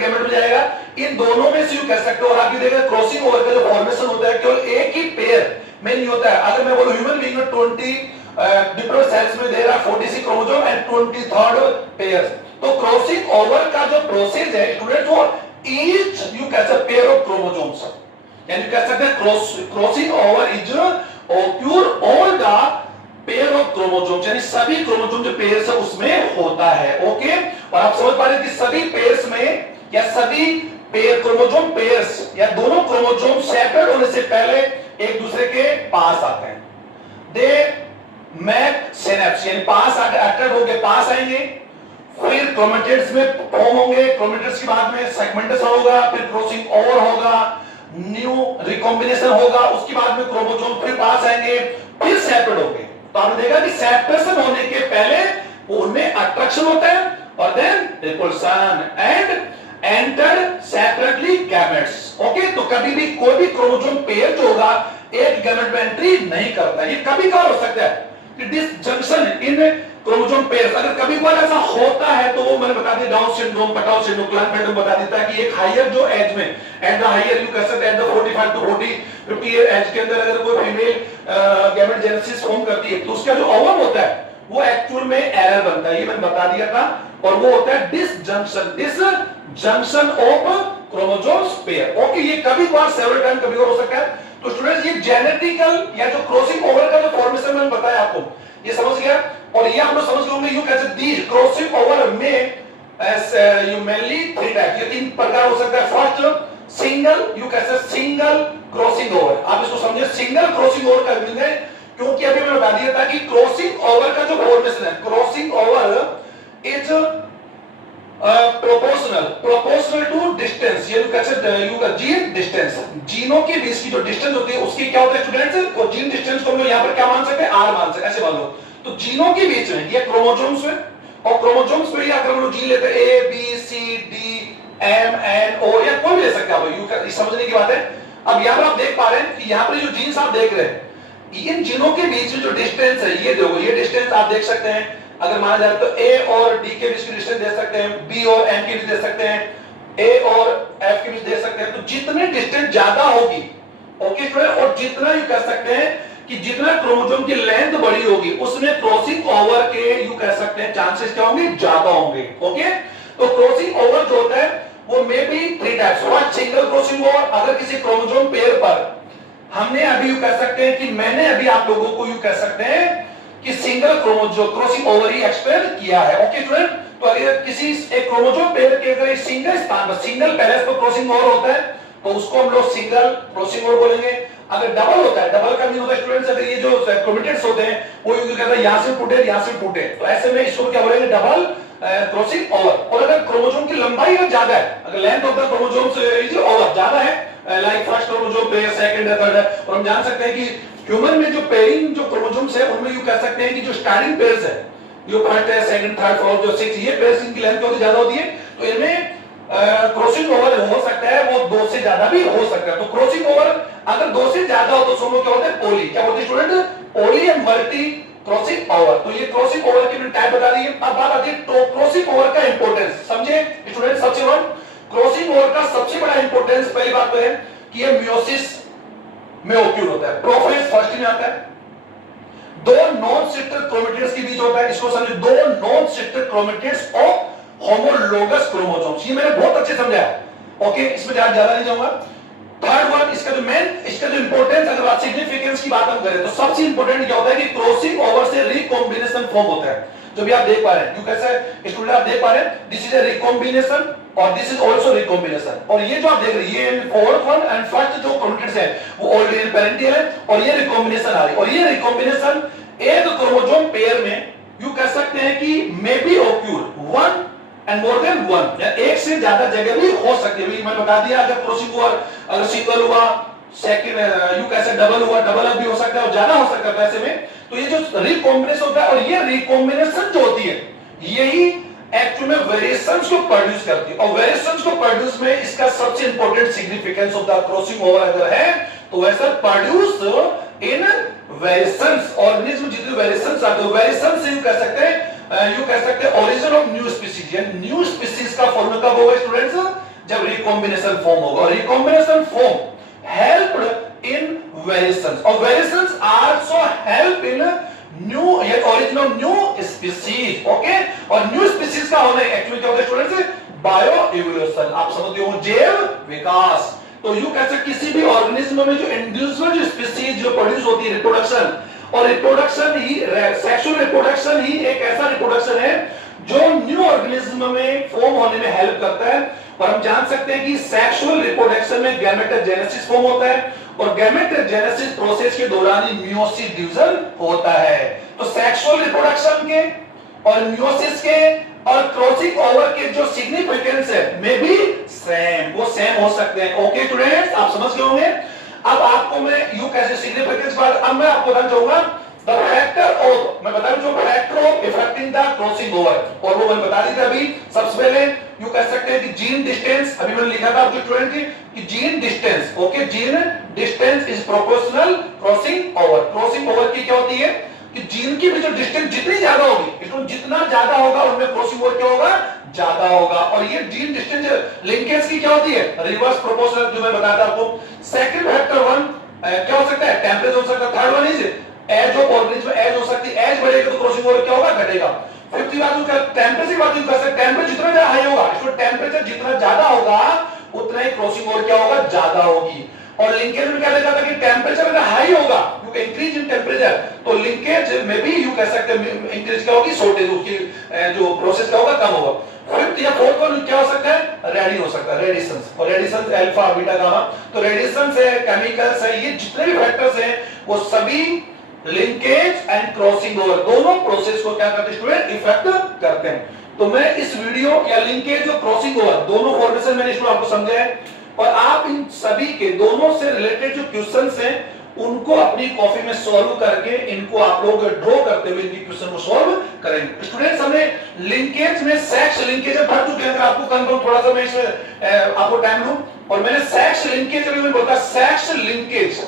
गैमेट में जाएगा। इन दोनों में से यू कह सकते हो, और आप ये देखिए क्रॉसिंग ओवर का जो फॉर्मेशन होता है केवल एक ही पेयर में नहीं होता है। अगर मैं बोलूं ह्यूमन बीइंग में 20 डिफरेंट सेल्स में there are 46 chromosome and 23rd pairs. तो क्रॉसिंग ओवर का जो प्रोसेस है स्टूडेंट्स, वो ईच यू कह सकते पेयर ऑफ क्रोमोसोम्स, यानी कह सकते हैं crossing over is occur all the pair of chromosomes, यानी सभी क्रोमोसोम जो पेयर्स है उसमें होता है। ओके, और आप समझ पा रहे हैं कि सभी पेयर्स में या सभी पेयर क्रोमोसोम पेयर्स या दोनों क्रोमोसोम सेपरेट होने से पहले एक दूसरे के पास आते हैं। दे मेक सिनेप्स, यानी पास अटैच होके पास आएंगे, फिर क्रोमेटिड्स में फॉर्म होंगे, क्रोमेटिड्स के बाद में सेगमेंटेशन होगा, फिर क्रॉसिंग ओवर होगा, न्यू रिकॉम्बिनेशन होगा, उसके बाद में क्रोमोसोम फिर पास आएंगे, फिर सेपरेट होंगे। तो आपने देखा कि सेपरेशन होने के पहले उनमें अट्रैक्शन होता है और then repulsion and enter separately gametes. Okay, तो कभी भी कोई भी क्रोमोसोम पेयर जो होगा एक गैमेट में एंट्री नहीं करता। ये कभी कभार हो सकता है कि डिसजंक्शन इन क्रोमोसोम पेयर्स, अगर कभी कभार ऐसा होता है तो वो मैंने बता दिया डाउन सिंड्रोम, पटाव सिंड्रोम, क्लाइंट बता देता है कि एक हायर जो एज में एट द हायर यू कह सकते हैं at the 45 to 50 year age के अंदर अगर कोई फीमेल गैमेटोजेनेसिस फॉर्म करती है तो उसका जो ओवम होता है वो एक्चुअल में एरर बनता है, ये मैंने बता दिया था, और वो होता है disjunction of chromosomes pair. Okay, ये कभी कभार सेवरल टाइम कभी और हो सकता है। तो स्टूडेंट्स ये जेनेटिकल या जो क्रॉसिंग ओवर का जो फॉर्मेशन मैंने बताया आपको, ये समझ गया, और ये हम लोग समझ गए यू कैसे दी क्रॉसिंग ओवर में एस यू मेनली 3 टाइप, ये 3 प्रकार हो सकता है। फर्स्ट सिंगल, यू कैसे सिंगल क्रॉसिंग ओवर, आप इसको समझिए सिंगल क्रॉसिंग ओवर का मीनिंग है, क्योंकि अभी मैंने बता दिया था कि क्रॉसिंग ओवर का जो फॉर्मेशन है, crossing over is proportional to distance, ये जीन डिस्टेंस, जीनों के बीच की जो डिस्टेंस होती है उसकी क्या होता है स्टूडेंट्स, वो जीन डिस्टेंस को हम लोग यहाँ पर क्या मान सकते हैं, आर मान सकते हैं, ऐसे मान लो। तो जीनों के बीच में ये क्रोमोसोम्स में, और क्रोमोसोम्स में अगर हम लोग जीन लेते हैं A B C D M N O या कोई भी ले सकते हैं आप, समझने की बात है। अब यहाँ पर आप देख पा रहे हैं कि यहाँ पर जो जीन्स आप देख रहे हैं, इन जीनों के बीच में जो डिस्टेंस है, ये देखो ये डिस्टेंस आप देख सकते हैं। अगर माना जाए तो ए और डी के बीच की डिस्टेंस दे सकते हैं, बी और एम के बीच दे सकते हैं, ए और एफ के बीच दे सकते हैं। तो जितनी डिस्टेंस ज्यादा होगी, ओके स्टूडेंट, और जितना यू कह सकते हैं कि जितना क्रोमोसोम की लेंथ बड़ी होगी उसमें क्रॉसिंग ओवर के यू कह सकते हैं चांसेस क्या होंगे, ज्यादा होंगे। ओके, तो क्रॉसिंग ओवर जो होता है वो may be 3 types. One single crossing over, अगर किसी क्रोमोसोम पेयर पर हमने अभी यू कह सकते हैं कि मैंने अभी आप लोगों को यू कह सकते हैं कि सिंगल क्रोमोसोम क्रॉसिंग ओवर ही एक्सप्लेन किया है। ओके स्टूडेंट, तो अगर किसी एक क्रोमोसोम पेयर के अगर सिंगल स्थान पर सिंगल पैरेंट्स पर क्रॉसिंग ओवर होता है तो उसको हम लोग सिंगल क्रॉसिंग ओवर बोलेंगे। अगर डबल होता है, डबल का मीन होता है स्टूडेंट्स, अगर ये जो क्रोमेटिड्स होते हैं वो यू कहते हैं यहां से टूटे यहां से टूटे, तो ऐसे में इसको क्या बोलेंगे, डबल क्रॉसिंग ओवर। और अगर क्रोमोसोम की लंबाई अगर ज्यादा है, अगर लेंथ ऑफ द क्रोमोसोम से ओवर ज्यादा है, like first chromosome pair second है थर्ड है, और हम जान सकते हैं कि ह्यूमन में जो पेयरिंग जो क्रोमोसोम्स है उनमें यू कह सकते हैं कि जो स्टार्टिंग पेयर्स है, जो फर्स्ट है सेकंड थर्ड फोर्थ जो सिक्स, ये पेयर्स इनकी लेंथ बहुत ज्यादा होती है, तो इनमें क्रॉसिंग ओवर हो सकता है, वो 2 से ज्यादा भी हो सकता है। तो क्रॉसिंग ओवर अगर 2 से ज्यादा हो तो सोलो क्या होता है, पोली, क्या बोलते हैं student, poly and multi crossing over. तो ये क्रॉसिंग ओवर की टाइप बता दी है। अब बात आती है क्रॉसिंग ओवर का इंपॉर्टेंस, समझे स्टूडेंट। सबसे बड़ा क्रॉसिंग ओवर का सबसे बड़ा इंपॉर्टेंस पहली बात तो है कि ये मियोसिस में ओक्यूर होता है, प्रोफेज फर्स्ट में आता है, 2 नॉन सिस्टर क्रोमेटिड्स के बीच होता है, इसको समझे, 2 non sister chromatids of homologous chromosomes, ये मैंने बहुत अच्छे समझाया। ओके, इसमें ज्यादा नहीं जाऊंगा। थर्ड वन, इसका जो इंपॉर्टेंस, अगर बात सिग्निफिकेंस की बात हम करें तो सबसे इंपॉर्टेंट क्या होता है कि क्रॉसिंग ओवर से रिकॉम्बिनेशन फॉर्म होता है, जो भी आप देख पा रहे हैं, यू कैसे स्टूडेंट आप देख पा रहे हैं, दिस इज अ रिकॉम्बिनेशन और दिस इज आल्सो रिकॉम्बिनेशन। और ये जो आप देख रहे हैं, ये फोर्थ वन एंड फर्स्ट जो क्रोमेटिड्स है वो ऑलरेडी पेरेंटियल है, और ये रिकॉम्बिनेशन आ रही है, और ये रिकॉम्बिनेशन एक क्रोमोसोम पेयर में यू कह सकते हैं कि may be occur 1 and more than 1, या एक से ज्यादा जगह भी हो सकती है। मैंने बता दिया, अगर क्रॉसिंग ओवर अगर सिंगल हुआ, सेकंड यू कैसे डबल हुआ, डबल भी हो सकता है और ज्यादा हो सकता है ऐसे में। तो ये जो रिकॉम्बिनेशन होता है, और ये रिकॉम्बिनेशन जो होती है यही एक्चुअल में वेरिएशंस को प्रोड्यूस करती है, और वेरिएशंस को प्रोड्यूस में इसका सबसे important significance of the crossing over अगर है तो वैसा प्रोड्यूस इन वेरिएशंस, ऑर्गेनिज्म जितने वेरिएशंस आते हैं, वेरिएशंस यू कह सकते हैं origin of new species. New species का फॉर्म कब होगा स्टूडेंट्स, जब रिकॉम्बिनेशन फॉर्म होगा, और recombination form helped in variations, और variations also help in new या origin of new species. Okay, और न्यू स्पीशीज का होना एक्चुअली क्या होता है स्टूडेंट्स, बायो इवोल्यूशन, आप समझते हो, जैव विकास। तो यू कह सकते किसी भी ऑर्गेनिज्म में जो इंडिविजुअल जो स्पीशीज जो प्रोड्यूस होती है, रिप्रोडक्शन, और रिप्रोडक्शन ही सेक्सुअल रिप्रोडक्शन ही एक ऐसा रिप्रोडक्शन है जो न्यू ऑर्गेनिज्म में फॉर्म होने में हेल्प करता है। और हम जान सकते हैं कि सेक्सुअल रिप्रोडक्शन में गैमेटोजेनेसिस फॉर्म होता है, और गैमेटोजेनेसिस प्रोसेस के दौरान ही मियोसिस डिवीजन होता है। तो सेक्सुअल रिप्रोडक्शन के और मियोसिस के और क्रॉसिंग ओवर के जो सिग्निफिकेंस है मे बी सेम, वो सेम हो सकते हैं। ओके स्टूडेंट्स, आप समझ गए होंगे। अब आपको मैं यू कैसे सिग्निफिकेंस बात, अब मैं आपको बताना चाहूंगा द फैक्टर ऑफ, मैं बता दूं जो factor of affecting the crossing over, और वो मैंने बता दी थी अभी। सबसे पहले यू कह सकते हैं कि जीन डिस्टेंस, अभी मैंने लिखा था आपके स्टूडेंट की gene distance. Okay, gene distance is proportional crossing over. Crossing over की क्या होती है कि जीन की भी जो डिस्टेंस जितनी ज्यादा होगी, इसमें जितना ज्यादा होगा उनमें क्रॉसिंग ओवर क्या होगा, ज्यादा होगा। और ये जीन डिस्टेंस लिंकेज की क्या होती है, रिवर्स प्रोपोर्शनल, जो मैं बताता आपको। सेकंड फैक्टर वन क्या हो सकता है, टेंपरेचर हो सकता है। Third one is age of organism, age हो सकती है, एज बढ़ेगा तो क्रॉसिंग ओवर क्या होगा, घटेगा। फिफ्थ बात उसका टेंपरेचर की बात कर सकते हैं, टेंपरेचर जितना ज्यादा हाई होगा, इसको टेंपरेचर जितना ज्यादा होगा उतना ही क्रॉसिंग ओवर क्या होगा, ज्यादा होगी। और लिंकेज में क्या देखा था कि टेंपरेचर अगर हाई होगा, क्योंकि इंक्रीज इन टेंपरेचर, तो लिंकेज में भी यू कह सकते हैं इंक्रीज क्या होगी, शॉर्टेज उसकी जो प्रोसेस क्या होगा, कम होगा। फिफ्थ या फोर्थ वन क्या हो सकता है, रेडिएशन हो सकता है, रेडिएशंस, और रेडिएशंस अल्फा बीटा गामा। तो रेडिएशंस है, केमिकल्स है, ये जितने भी फैक्टर्स हैं वो सभी लिंकेज एंड क्रॉसिंग ओवर दोनों प्रोसेस को क्या करते हैं स्टूडेंट, इफेक्ट करते हैं। तो मैं इस वीडियो या लिंकेज और क्रॉसिंग ओवर दोनों फॉर्मेशन मैंने इसमें आपको समझाया है, और आप इन सभी के दोनों से रिलेटेड जो क्वेश्चंस हैं उनको अपनी कॉपी में सॉल्व करके इनको आप लोग ड्रॉ करते हुए इनकी क्वेश्चन को सॉल्व करेंगे। स्टूडेंट्स, हमने लिंकेज में सेक्स लिंकेज भर चुके हैं, आपको कंफर्म थोड़ा सा मैं इसमें आपको टाइम दूं, और मैंने सेक्स लिंकेज अभी मैं बोलता सेक्स लिंकेज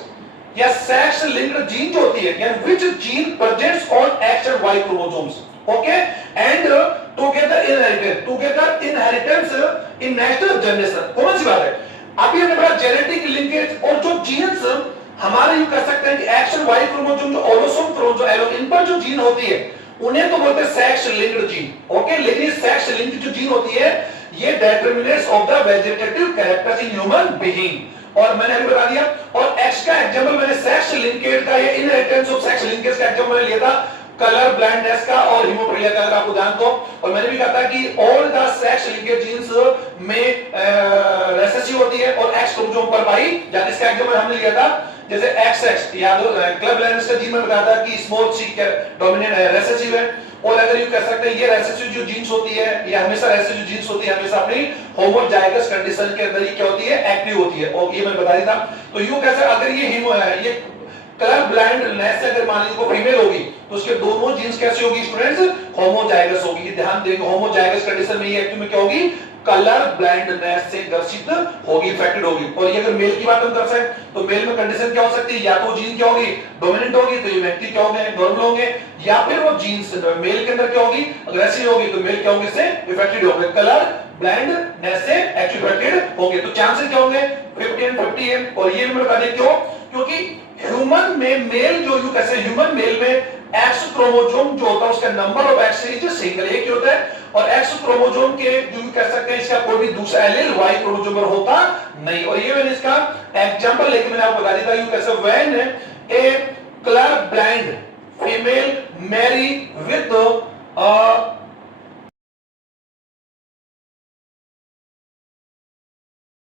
या सेक्स लिंक्ड जीन जो होती है, यानी which gene presents on X and Y chromosomes, okay, and together inheritance in next generation. कौन सी बात है, अभी हमने पढ़ा जेनेटिक लिंकेज, और जो जीन्स हमारे यूं कह सकते हैं कि एक्स एंड वाई क्रोमोसोम जो ऑलोसोम क्रोमोसोम इन पर जो जीन होती है उन्हें तो बोलते हैं सेक्स लिंक्ड जीन, ओके। लेकिन सेक्स लिंक्ड जो जीन होती है ये determinants of the vegetative characters in human being, और मैंने अभी बता दिया। और एक्स का एग्जांपल मैंने सेक्स लिंकेज का या इनहेरिटेंस ऑफ सेक्स लिंकेज का एग्जांपल लिया था कलर ब्लाइंडनेस का और हीमोफीलिया का, अगर आपको ध्यान दो। और मैंने भी कहा था कि all the sex linkage genes में रेसेसिव होती है और एक्स क्रोमोसोम पर पाई जाती है। इसका एग्जांपल हमने लिया था जैसे XX याद हो, क्लब ब्लाइंडनेस का जीन में बताया था कि स्मॉल सी डोमिनेंट रेसेसिव है, और अगर यू कह सकते हैं ये रेसेसिव जो जीन्स होती है ये हमेशा रेसेसिव जीन्स होती है हमेशा अपनी होमोजाइगस कंडीशन के अंदर ही क्या होती है, एक्टिव होती है, और ये मैंने बता दिया था। तो यू कैसे अगर ये कलर ब्लाइंडनेस से अगर मान लीजिए वो फीमेल होगी तो उसके दोनों जीन्स कैसे होगी स्टूडेंट्स, होमोजाइगस होगी। ध्यान देंगे होमोजाइगस कंडीशन में ये एक्टिव में क्या होगी, कलर ब्लाइंडनेस से ग्रसित होगी, इफेक्टेड होगी। और ये अगर मेल की बात हम कर सकते तो मेल में कंडीशन क्या हो सकती है, या तो जीन क्या होगी डोमिनेंट होगी तो ये व्यक्ति क्या होंगे नॉर्मल होंगे, या फिर वो जीन्स मेल के अंदर क्या होगी अग्रेसिव होगी तो मेल क्या होंगे इससे इफेक्टेड होंगे, कलर ब्लाइंडनेस से इफेक्टेड होंगे। तो चांसेस क्या होंगे 50-50 है। और ये मैं बता दें क्यों, क्योंकि ह्यूमन में मेल जो यू कैसे ह्यूमन मेल में एक्स क्रोमोसोम जो होता है उसका number of x is single, एक ही होता है, और एक्स क्रोमोसोम के जो यू कह सकते हैं इसका कोई भी दूसरा एलील वाई क्रोमोसोम पर होता नहीं। और ये मैंने इसका एग्जांपल लेके मैंने आपको बता दिया था, यू कैसे when a colour blind female marry with